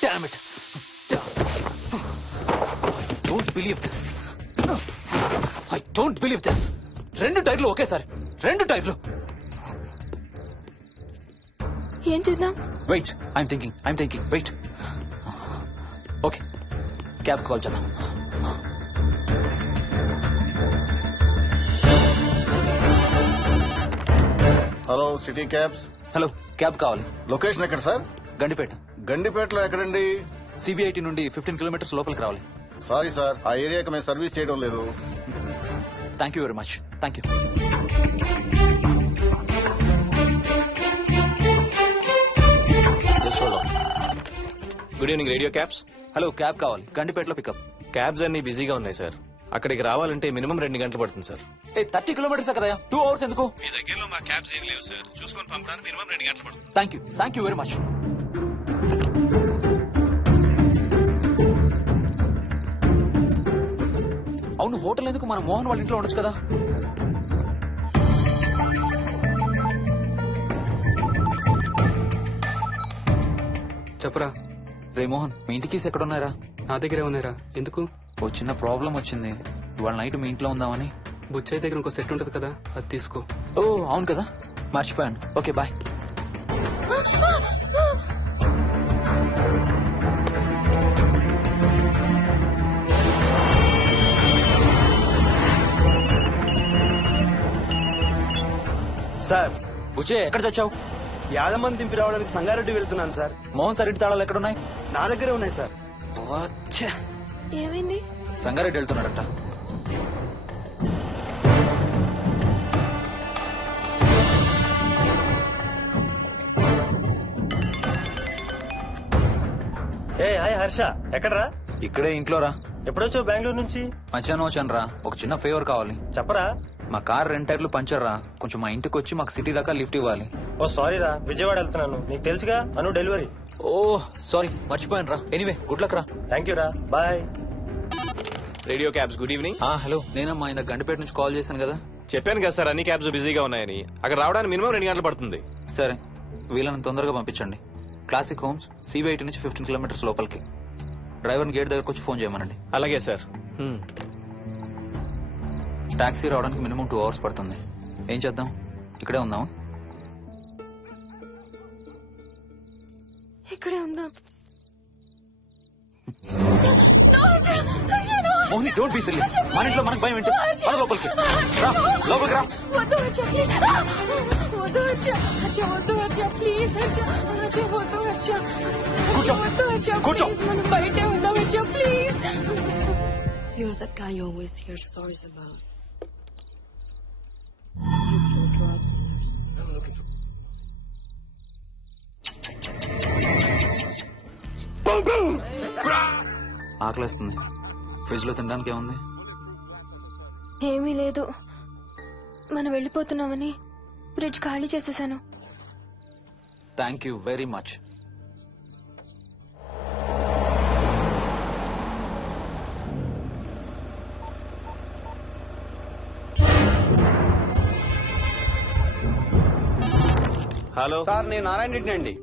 Damn it. I don't believe this. 2 టైర్లు ఒకేసారి, 2 టైర్లు. ఏం చేద్దాం? Wait, I'm thinking. Wait. Okay, cab call చేద్దాం. Hello, city cabs. Hello, cab కావాలి. లొకేషన్ ఎక్కడ సార్? గండిపేట. గండిపేటలో ఎక్కడండి? సిబిఐటి నుండి 15 కిలోమీటర్స్ లోపలికి రావాలి. సారీ సార్, ఆ ఏరియాకి మేము సర్వీస్ చేయడం లేదు. Thank you very much. Thank you. Good evening radio cabs. Hello, cab కావాలి. గండిపేటలో పికప్. క్యాబ్స్ అన్ని బిజీగా ఉన్నాయి సార్. అక్కడికి రావాలంటే మినిమం 2 గంటలు పడుతుంది సార్. 30 కిలోమీటర్స్ కదా, 2 అవర్స్ ఎందుకు? మీ దగ్గరలో మా క్యాబ్స్ ఏం లేవు సార్. చూసుకొని పంపడానికి మినిమం 2 గంటలు పడుతుంది. Thank you very much. అవును, హోటల్ ఎందుకు? మన మోహన్ వాళ్ళ ఇంట్లో ఉండొచ్చు కదా. చెప్పరా. రే మోహన్, మీ ఇంటి కీస్ ఎక్కడ ఉన్నారా? నా దగ్గరే ఉన్నారా. ఎందుకు? ఓ చిన్న ప్రాబ్లం వచ్చింది. ఇవాళ నైట్ మీ ఇంట్లో ఉందామని. బుచ్చయ్య దగ్గర ఇంకో సెట్ ఉంటది కదా, అది తీసుకో. ఓ అవును కదా, మర్చిపోయాను. Okay bye. సార్, బుచ్చయ్య ఎక్కడ చచ్చావు? యాదమ్మని దింపి రావడానికి సంగారెడ్డి వెళ్తున్నాను సార్. మోహన్ సార్ ఇంటి తాళాలు ఎక్కడున్నాయి? నా దగ్గరే ఉన్నాయి సార్. ఏమైంది? సంగారెడ్డి వెళ్తున్నాడట. హాయ్ హర్ష, ఎక్కడరా? ఇక్కడే ఇంట్లో రా. ఎప్పుడొచ్చావు బెంగళూరు నుంచి? మధ్యాహ్నం వచ్చాను రా. ఒక చిన్న ఫేవర్ కావాలి. చెప్పరా. మా కార్ 2 టైర్లు పంచర్ రా. కొంచెం మా ఇంటికి వచ్చి మాకు సిటీ దాకా లిఫ్ట్ ఇవ్వాలి. ఓ సారీ రా, విజయవాడ వెళ్తున్నాను. నీకు తెలుసుగా, అను డెలివరీ. ఓ సారీ, మర్చిపోయాను రా. ఎనీవే, గుడ్ లక్ రా. థ్యాంక్ యూ రా, bye. Radio cabs, good evening. Hello, నేనమ్మా ఇంత గండిపేట నుంచి కాల్ చేశాను కదా. చెప్పాను కదా సార్, అన్ని క్యాబ్స్ బిజీగా ఉన్నాయని. అక్కడ రావడానికి మినిమం 2 గంటలు పడుతుంది. సరే, వీళ్ళని తొందరగా పంపించండి. క్లాసిక్ హోమ్స్, సిబిఐటి నుంచి 15 కిలోమీటర్స్ లోపలికి. డ్రైవర్ని గేట్ దగ్గరకు వచ్చి ఫోన్ చేయమనండి. అలాగే సార్. టాక్సీ రావడానికి మినిమం 2 అవర్స్ పడుతుంది. ఏం చేద్దాం? ఇక్కడే ఉందాం. ఇక్కడే ఉందాం. Mohini, don't be silly. మన ఇంట్లో మనకు భయం ఏంటి? పద లోపలికి రా. లోపలికి రా. వద్దు హర్ష, ప్లీజ్. వద్దు హర్ష. హర్ష వద్దు హర్ష, ప్లీజ్ హర్ష. హర్ష వద్దు హర్ష. కూర్చో. వద్దు హర్ష, కూర్చో. ప్లీజ్. మనం బయటే ఉందాం Harsha, please. You're the guy you always hear stories about. ఆకలిస్తుంది. ఫ్రిడ్జ్ లో తినడానికి ఏముంది? ఏమీ లేదు. మనం వెళ్ళిపోతున్నామని ఫ్రిడ్జ్ ఖాళీ చేసేసాను. Thank you very much. Hello sir నేను నారాయణ రెడ్డి అండి.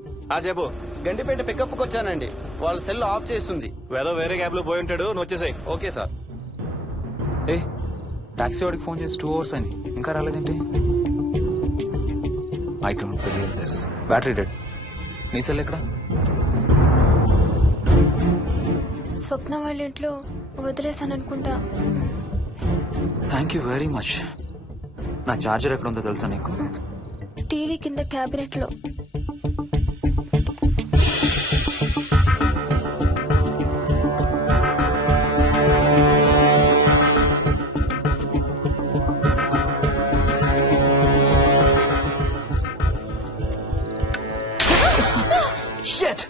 చెప్పు. గండిపేట పికప్కి వచ్చానండి. వాళ్ళ సెల్ ఆఫ్ చేస్తుంది. వేదో వేరే క్యాబ్ లో పోయి ఉంటాడు, నువ్వు వచ్చేసాయి. Okay sir. ఏ టాక్సీ వాడికి ఫోన్ చేసి 2 hours అని ఇంకా రాలేదేంటి? I don't believe this. Battery dead. నీ సెల్ ఎక్కడ? స్వప్న వాళ్ళ ఇంట్లో వదిలేసాను అనుకుంటా. Thank you very much. నా చార్జర్ ఎక్కడ ఉందో తెలుసా నీకు? టీవీ కింద క్యాబినెట్ లో. Shit!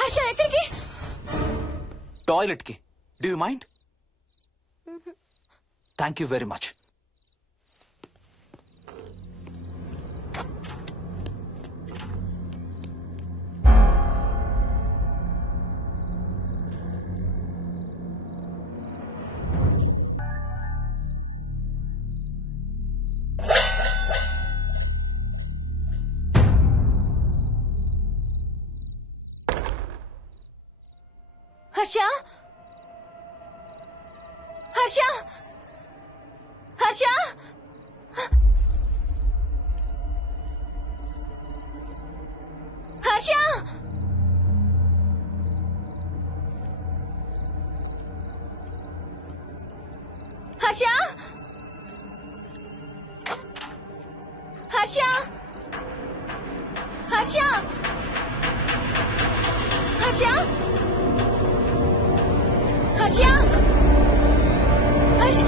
హర్ష ఎక్కడికి? టాయిలెట్ కి. Do you mind? Thank you very much. Harsha Harsha Harsha Harsha Harsha Harsha Harsha Harsha Harsha Harsha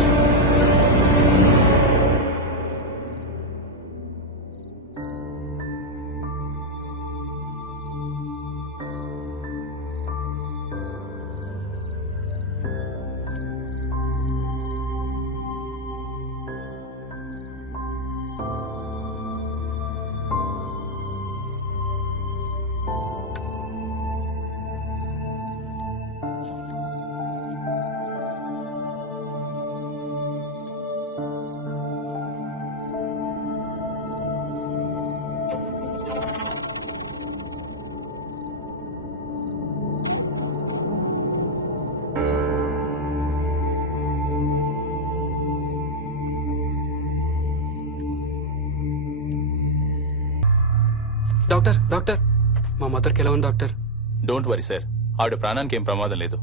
doctor doctor మా మదర్కి ఎలా ఉంది డాక్టర్? డోంట్ వరీ సార్, ఆవిడ ప్రాణానికి ఏం ప్రమాదం లేదు.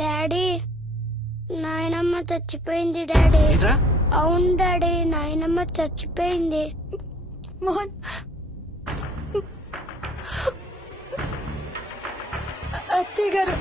డాడీ నాయనమ్మ చచ్చిపోయింది డాడీ. ఏంట్రా? అవును డాడీ, నాయనమ్మ చచ్చిపోయింది. మోహన్ అత్తయ్య గారు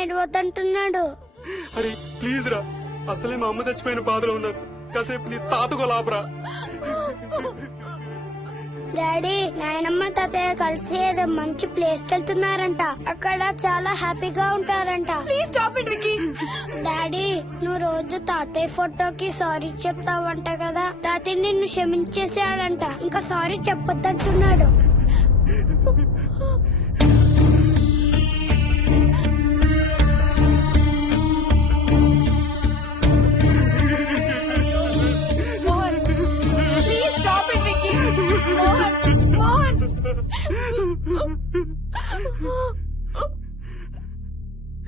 ఏడవద్దంటున్నాడు. అరే ప్లీజ్ రా, అసలే మా అమ్మ చచ్చిపోయిన బాధలో ఉన్నాను. కాసేపు నీ తాతకు లాపరా. డాడీ, నాయనమ్మ తాతయ్య కలిసి ఏదో మంచి ప్లేస్ కి వెళ్తున్నారంట. అక్కడ చాలా హ్యాపీగా ఉంటారంట. డాడీ, నువ్వు రోజు తాతయ్య ఫోటోకి సారీ చెప్తావంట కదా. తాతయ్య నిన్ను క్షమించేసాడంట. ఇంకా సారీ చెప్పొద్దంటున్నాడు.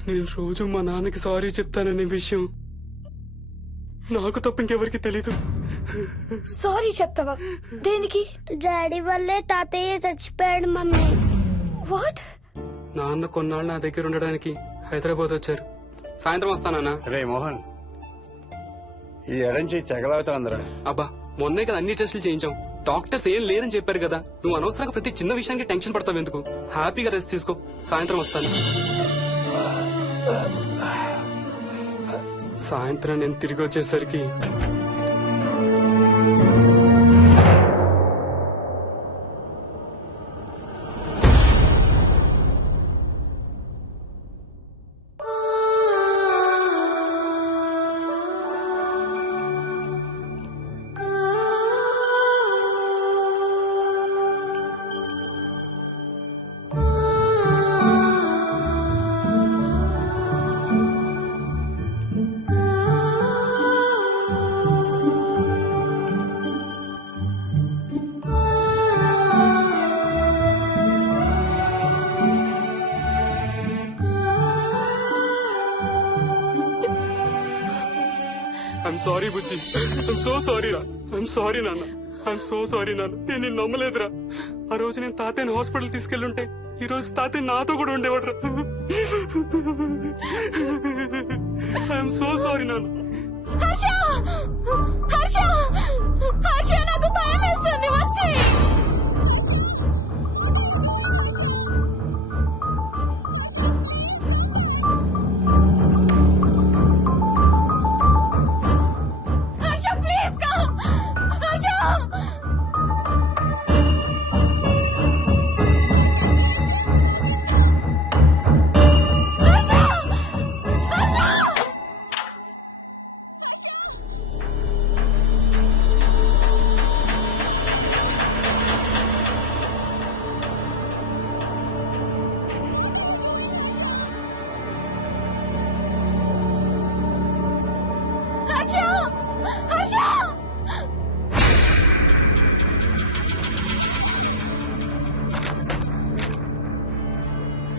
నేను రోజు మా నాన్నకి సారీ చెప్తాననే విషయం నాకు తప్ప ఇంకెవరికి తెలీదు. సారీ చెప్తావా? దేనికి? డాడీ వల్లే తాతయ్య చచ్చిపోయాడు మమ్మీ. వాట్? నాన్న కొన్నాళ్ళు నా దగ్గర ఉండడానికి హైదరాబాద్ వచ్చారు. సాయంత్రం వస్తానన్నా. రే మోహన్, ఈ ఎడం చేయి తెగలవుతాందిరా. అబ్బా, మొన్నే కదా అన్ని టెస్టులు చేయించాం. డాక్టర్స్ ఏం లేదని చెప్పారు కదా. నువ్వు అనవసరంగా ప్రతి చిన్న విషయానికి టెన్షన్ పడతావు ఎందుకు? హ్యాపీగా రెస్ట్ తీసుకో. సాయంత్రం వస్తాను. సాయంత్రం నేను తిరిగి వచ్చేసరికి I'm sorry Bujji. I'm so sorry రా. ఐఎమ్ సారీ నాన్న. ఐఎమ్ సో సారీ నాన్న. నేను నిన్ను నమ్మలేదురా. ఆ రోజు నేను తాతయ్యని హాస్పిటల్ తీసుకెళ్ళుంటే ఈ రోజు తాతయ్య నాతో కూడా ఉండేవాడు రా. ఐఎమ్ సో సారీ నాన్న. నాకు భయం వేస్తుంది.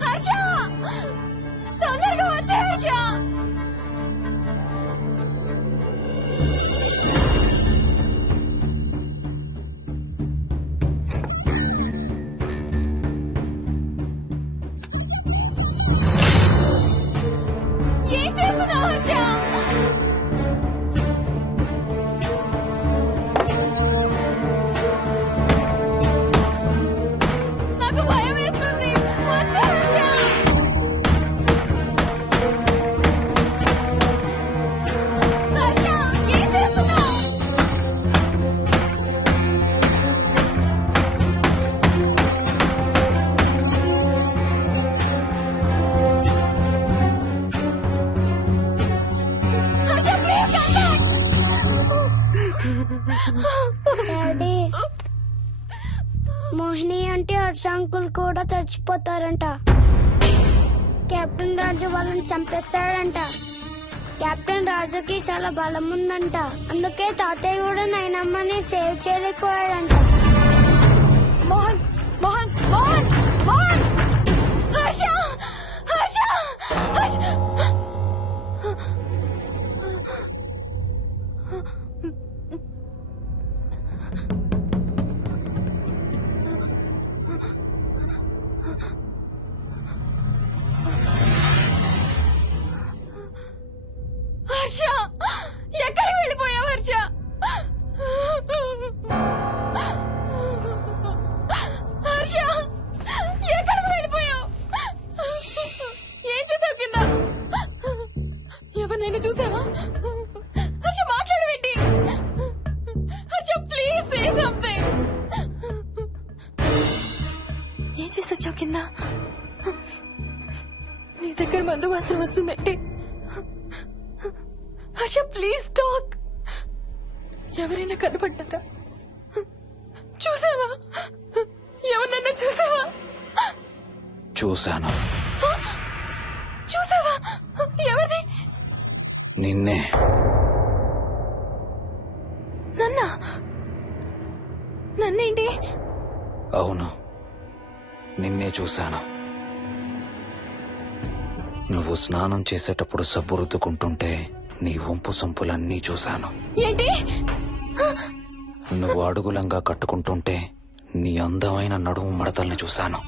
వచ్చి తొందరగా వచ్చే హర్ష. ఏం చేస్తున్నావు హర్ష? నాకు భయం వేస్తుంది. వచ్చే హర్ష. హర్ష, ఏం చేస్తున్నావు? Harsha, please come back. Daddy, Mohini అంటే హర్ష అంకుల్ కూడా చచ్చిపోతారంట. కెప్టెన్ రాజు వాళ్ళని చంపేస్తాడంట. కెప్టెన్ రాజుకి చాలా బలం ఉందంట. అందుకే తాతయ్య కూడా నాయనమ్మని సేవ్ చేయలేకపోయాడంట. మోహన్ మోహన్ మోహన్ మోహన్. హర్ష హర్ష హర్ష. హర్ష, ఎక్కడికి వెళ్ళిపోయావు హర్ష? సంథింగ్. ఏం చేసొచ్చావు కింద? నీ దగ్గర మందు వాసన వస్తుందంటే హర్ష ప్లీజ్ టాక్. ఎవరైనా కనపడ్డారా? చూసావా? ఎవరినన్నా చూసావా? చూశాను. చూసావా? ఎవరిని? నిన్నే. నన్నేంటి? అవును, నిన్నే చూశాను. నువ్వు స్నానం చేసేటప్పుడు సబ్బు రుద్దుకుంటుంటే నీ వంపు సొంపులన్నీ చూశాను. ఏంటి? నువ్వు అడుగులంగా కట్టుకుంటుంటే నీ అందమైన నడుము మడతల్ని చూశాను.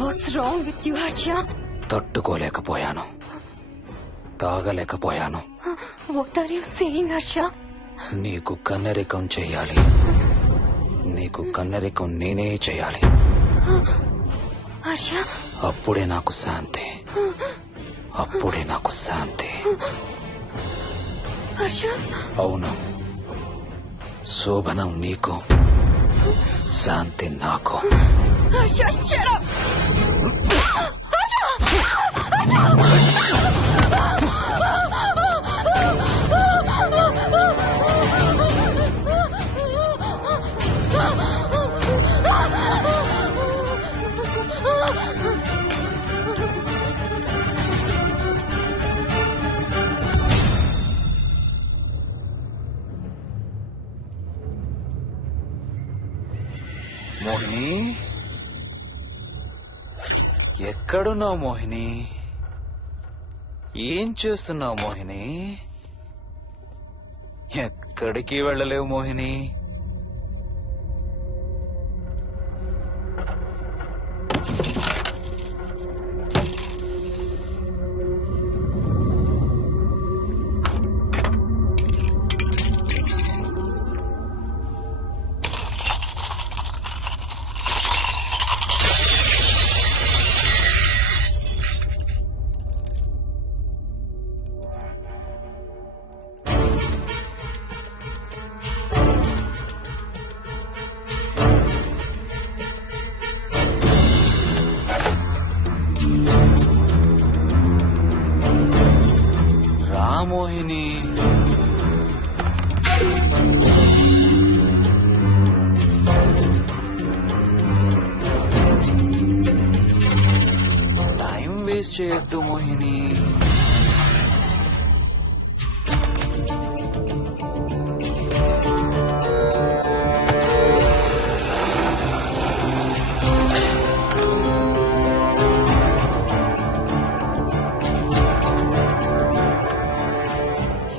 What's wrong with you Harsha? తట్టుకోలేకపోయాను, తాగలేకపోయాను. What are you saying Harsha? నీకు కన్నరికం చెయ్యాలి. నీకు కన్నరికం నేనే చేయాలి. హర్ష, అప్పుడే నాకు శాంతి. అప్పుడే నాకు శాంతి. హర్ష, అవును, శోభనం నీకు, శాంతి నాకు. Harsha, shut up. మోహిని, ఎక్కడున్నావు మోహిని? ఏం చేస్తున్నావు మోహిని? ఎక్కడికి వెళ్ళలేవు మోహిని. మోహిని, టైం వేస్ట్ చేయొద్దు మోహిని.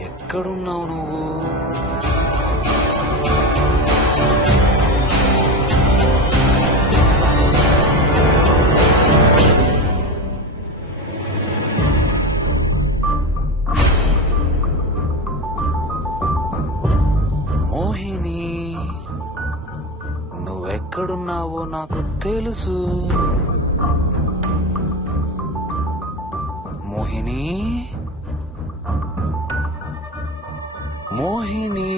ఎక్కడున్నావు నువ్వు? మోహిని, నువ్వెక్కడున్నావో నాకు తెలుసు. మోహిని, మోహిని,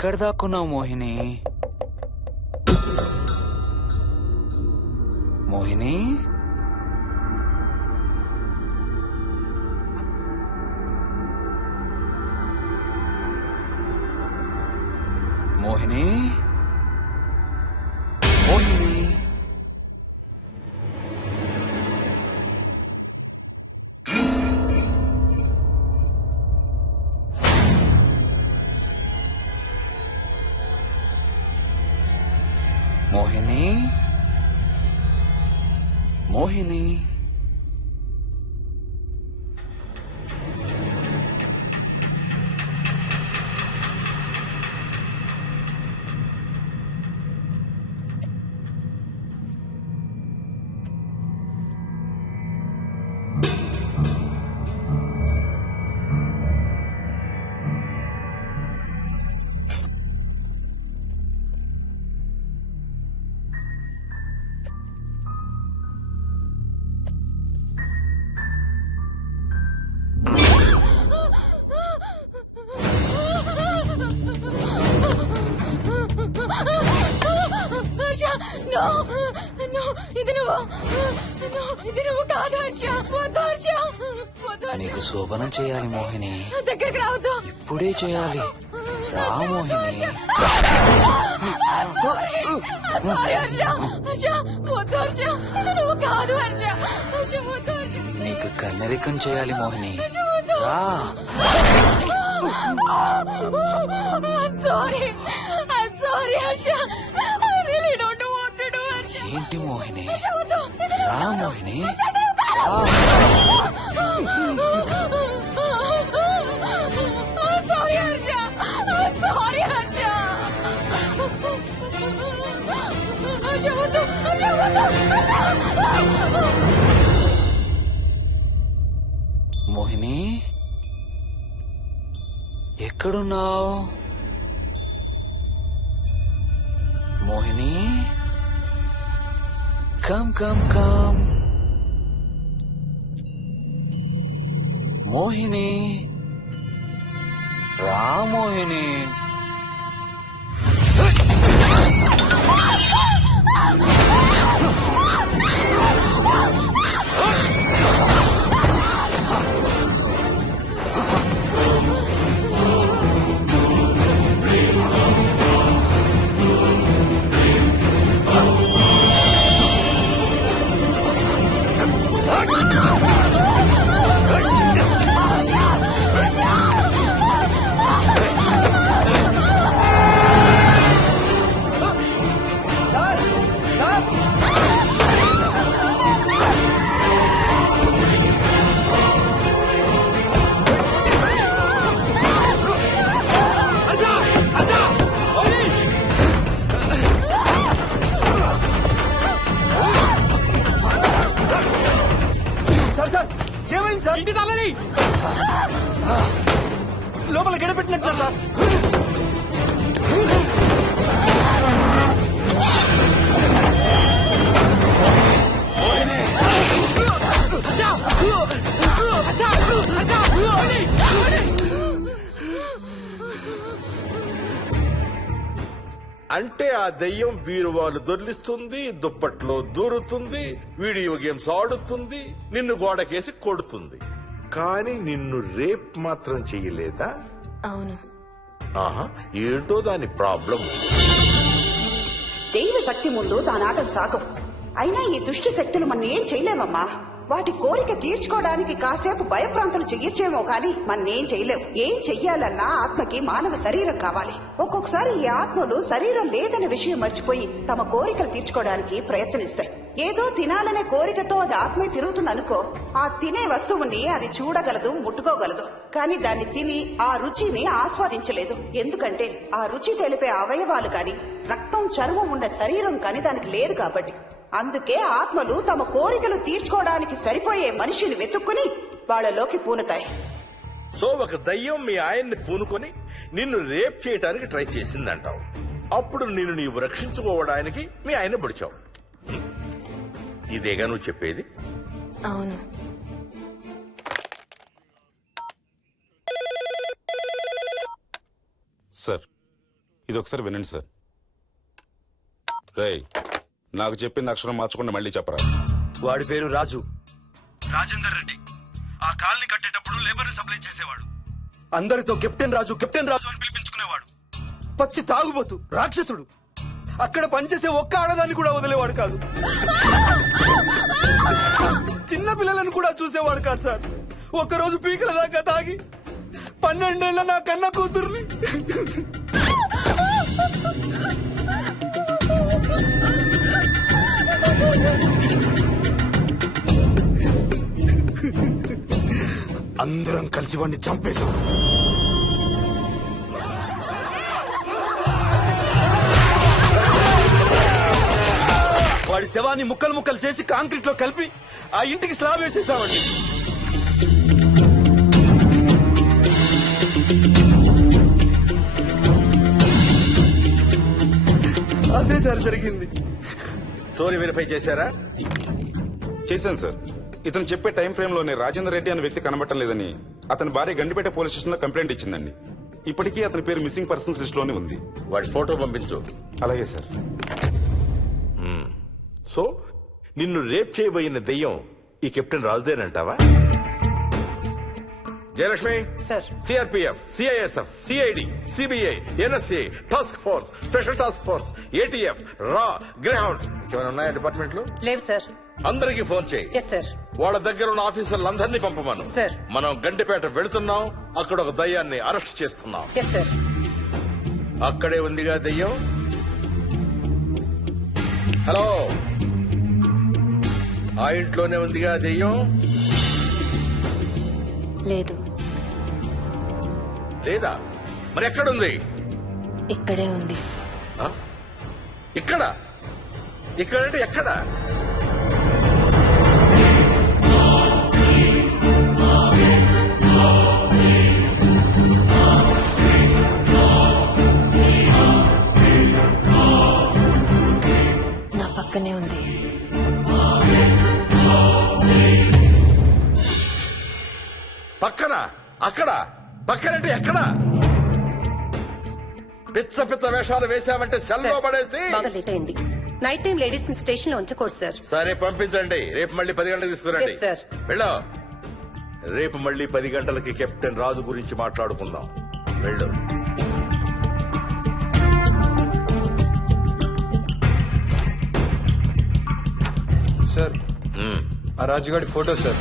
ఎక్కడ దాక్కున్నావు మోహిని? మోహిని, మోహిని, మోహిని. మోహిని, మోహిని. నీకు శోభనం చేయాలి మోహిని. దగ్గరికి రావద్దు. ఇప్పుడే చేయాలి. రా మోహిని. నీకు కన్నరికం చేయాలి మోహిని. రా. ఏంటి మోహిని? రా మోహిని. మోహిని, ఎక్కడున్నావు Mohini? Come come come Mohini. రా మోహిని. ఇంటి తాళాలి లోపల గడపెట్టినట్టు సార్. అంటే ఆ దెయ్యం బీరువాలు దొర్లిస్తుంది, దుప్పట్లో దూరుతుంది, వీడియో గేమ్స్ ఆడుతుంది, నిన్ను గోడకేసి కొడుతుంది. కానీ నిన్ను రేప్ మాత్రం చెయ్యలేదా? అవును. ఆహా, ఏంటో దాని ప్రాబ్లం. దైవ శక్తి ముందు దానాటలు సాగం. అయినా ఈ దుష్ట శక్తులు మన ఏం చేయలేమమ్మా. వాటి కోరిక తీర్చుకోవడానికి కాసేపు భయప్రాంతులు చెయ్యొచ్చేమో కానీ మన్నేం చేయలేవు. ఏం చెయ్యాలన్నా ఆత్మకి మానవ శరీరం కావాలి. ఒక్కొక్కసారి ఈ ఆత్మలు శరీరం లేదన్న విషయం మర్చిపోయి తమ కోరికలు తీర్చుకోవడానికి ప్రయత్నిస్తాయి. ఏదో తినాలనే కోరికతో అది ఆత్మే తిరుగుతుందనుకో, ఆ తినే వస్తువుని అది చూడగలదు, ముట్టుకోగలదు. కానీ దాన్ని తిని ఆ రుచిని ఆస్వాదించలేదు. ఎందుకంటే ఆ రుచి తెలిపే అవయవాలు కాని, రక్తం చర్మం ఉన్న శరీరం కాని దానికి లేదు కాబట్టి. అందుకే ఆత్మలు తమ కోరికలు తీర్చుకోవడానికి సరిపోయే మనిషిని వెతుక్కుని వాళ్ళలోకి పూనుతాయి. సో ఒక దయ్యం మీ ఆయన్ని పూనుకొని నిన్ను రేప్ చేయడానికి ట్రై చేసిందంటావు. అప్పుడు నిన్ను నీవు రక్షించుకోవడానికి మీ ఆయన పొడిచావు. ఇదేగా నువ్వు చెప్పేది? అవును. సార్, ఇది ఒకసారి వినండి సార్. రేయ్, నాకు చెప్పింది అక్షరం మార్చకుండా మళ్ళీ చెప్పరా. వాడి పేరు రాజు, రాజేందర్ రెడ్డి. ఆ కాలనీ కట్టేటప్పుడు లేబర్ సప్లై చేసేవాడు. అందరితో కెప్టెన్ రాజు అని పిలిపించుకునేవాడు. పచ్చి తాగుబోతు, రాక్షసుడు. అక్కడ పనిచేసే ఒక్క ఆడదాన్ని కూడా వదిలేవాడు కాదు. చిన్న పిల్లలను కూడా చూసేవాడు కాదు సార్. ఒక్కరోజు పీకల దాకా తాగి 12 ఏళ్ల నా కన్న కూతుర్ని అందరం కలిసి వాడిని చంపేశాం. వాడి శవాన్ని ముక్కలు ముక్కలు చేసి కాంక్రీట్ లో కలిపి ఆ ఇంటికి స్లాబ్ వేసేసామండి. అదే సార్ జరిగింది. స్టోరీ వెరిఫై చేశారా? చేశాను సార్. ఇతను చెప్పే టైం ఫ్రేమ్ లోనే రాజేందర్ రెడ్డి అనే వ్యక్తి కనబడటం లేదని అతని భార్య గండిపేట పోలీస్ స్టేషన్ లో కంప్లైంట్ ఇచ్చిందండి. ఇప్పటికీ అతని పేరు మిస్సింగ్ పర్సన్స్ లిస్ట్ లోనే ఉంది. వాడి ఫోటో పంపించు. అలాగే సార్. సో నిన్ను రేప్ చేయబోయిన దెయ్యం ఈ కెప్టెన్ రాజుదేనంటావా? Jayalakshmi, CRPF, CISF, CID, CBI, NSA, task force, special task force, ATF, రా, గ్రేహౌండ్స్ ఏమైనా ఉన్నాయా డిపార్ట్మెంట్ లో? లేదు సార్. అందరికీ ఫోన్ చేయి. వాళ్ళ దగ్గర ఉన్న ఆఫీసర్లందరినీ పంపమను. మనం గండిపేట వెళుతున్నాం. అక్కడ ఒక దయ్యాన్ని అరెస్ట్ చేస్తున్నాం. అక్కడే ఉందిగా దయ్యం. హలో, ఆ ఇంట్లోనే ఉందిగా దెయ్యం? లేదు. లేదా? మరి ఎక్కడుంది? ఇక్కడే ఉంది. ఇక్కడ? ఇక్కడంటే ఎక్కడ? నా పక్కనే ఉంది. పక్కన? అక్కడ? పక్కనంటే ఎక్కడ? పిచ్చ పిచ్చ వేషాలు వేశామంటే సెల్లో పడేసి. బాగా లేట్ అయింది. నైట్ టైం లేడీస్ స్టేషన్ లో ఉంచకూడదు సార్. సరే పంపించండి. రేపు మళ్ళీ 10 గంటలకు తీసుకురండి. వెళ్ళు. రేపు మళ్ళీ 10 గంటలకి కెప్టెన్ రాజు గురించి మాట్లాడుకుందాం. వెళ్ళు. సార్, ఆ రాజుగాడి ఫోటో సార్.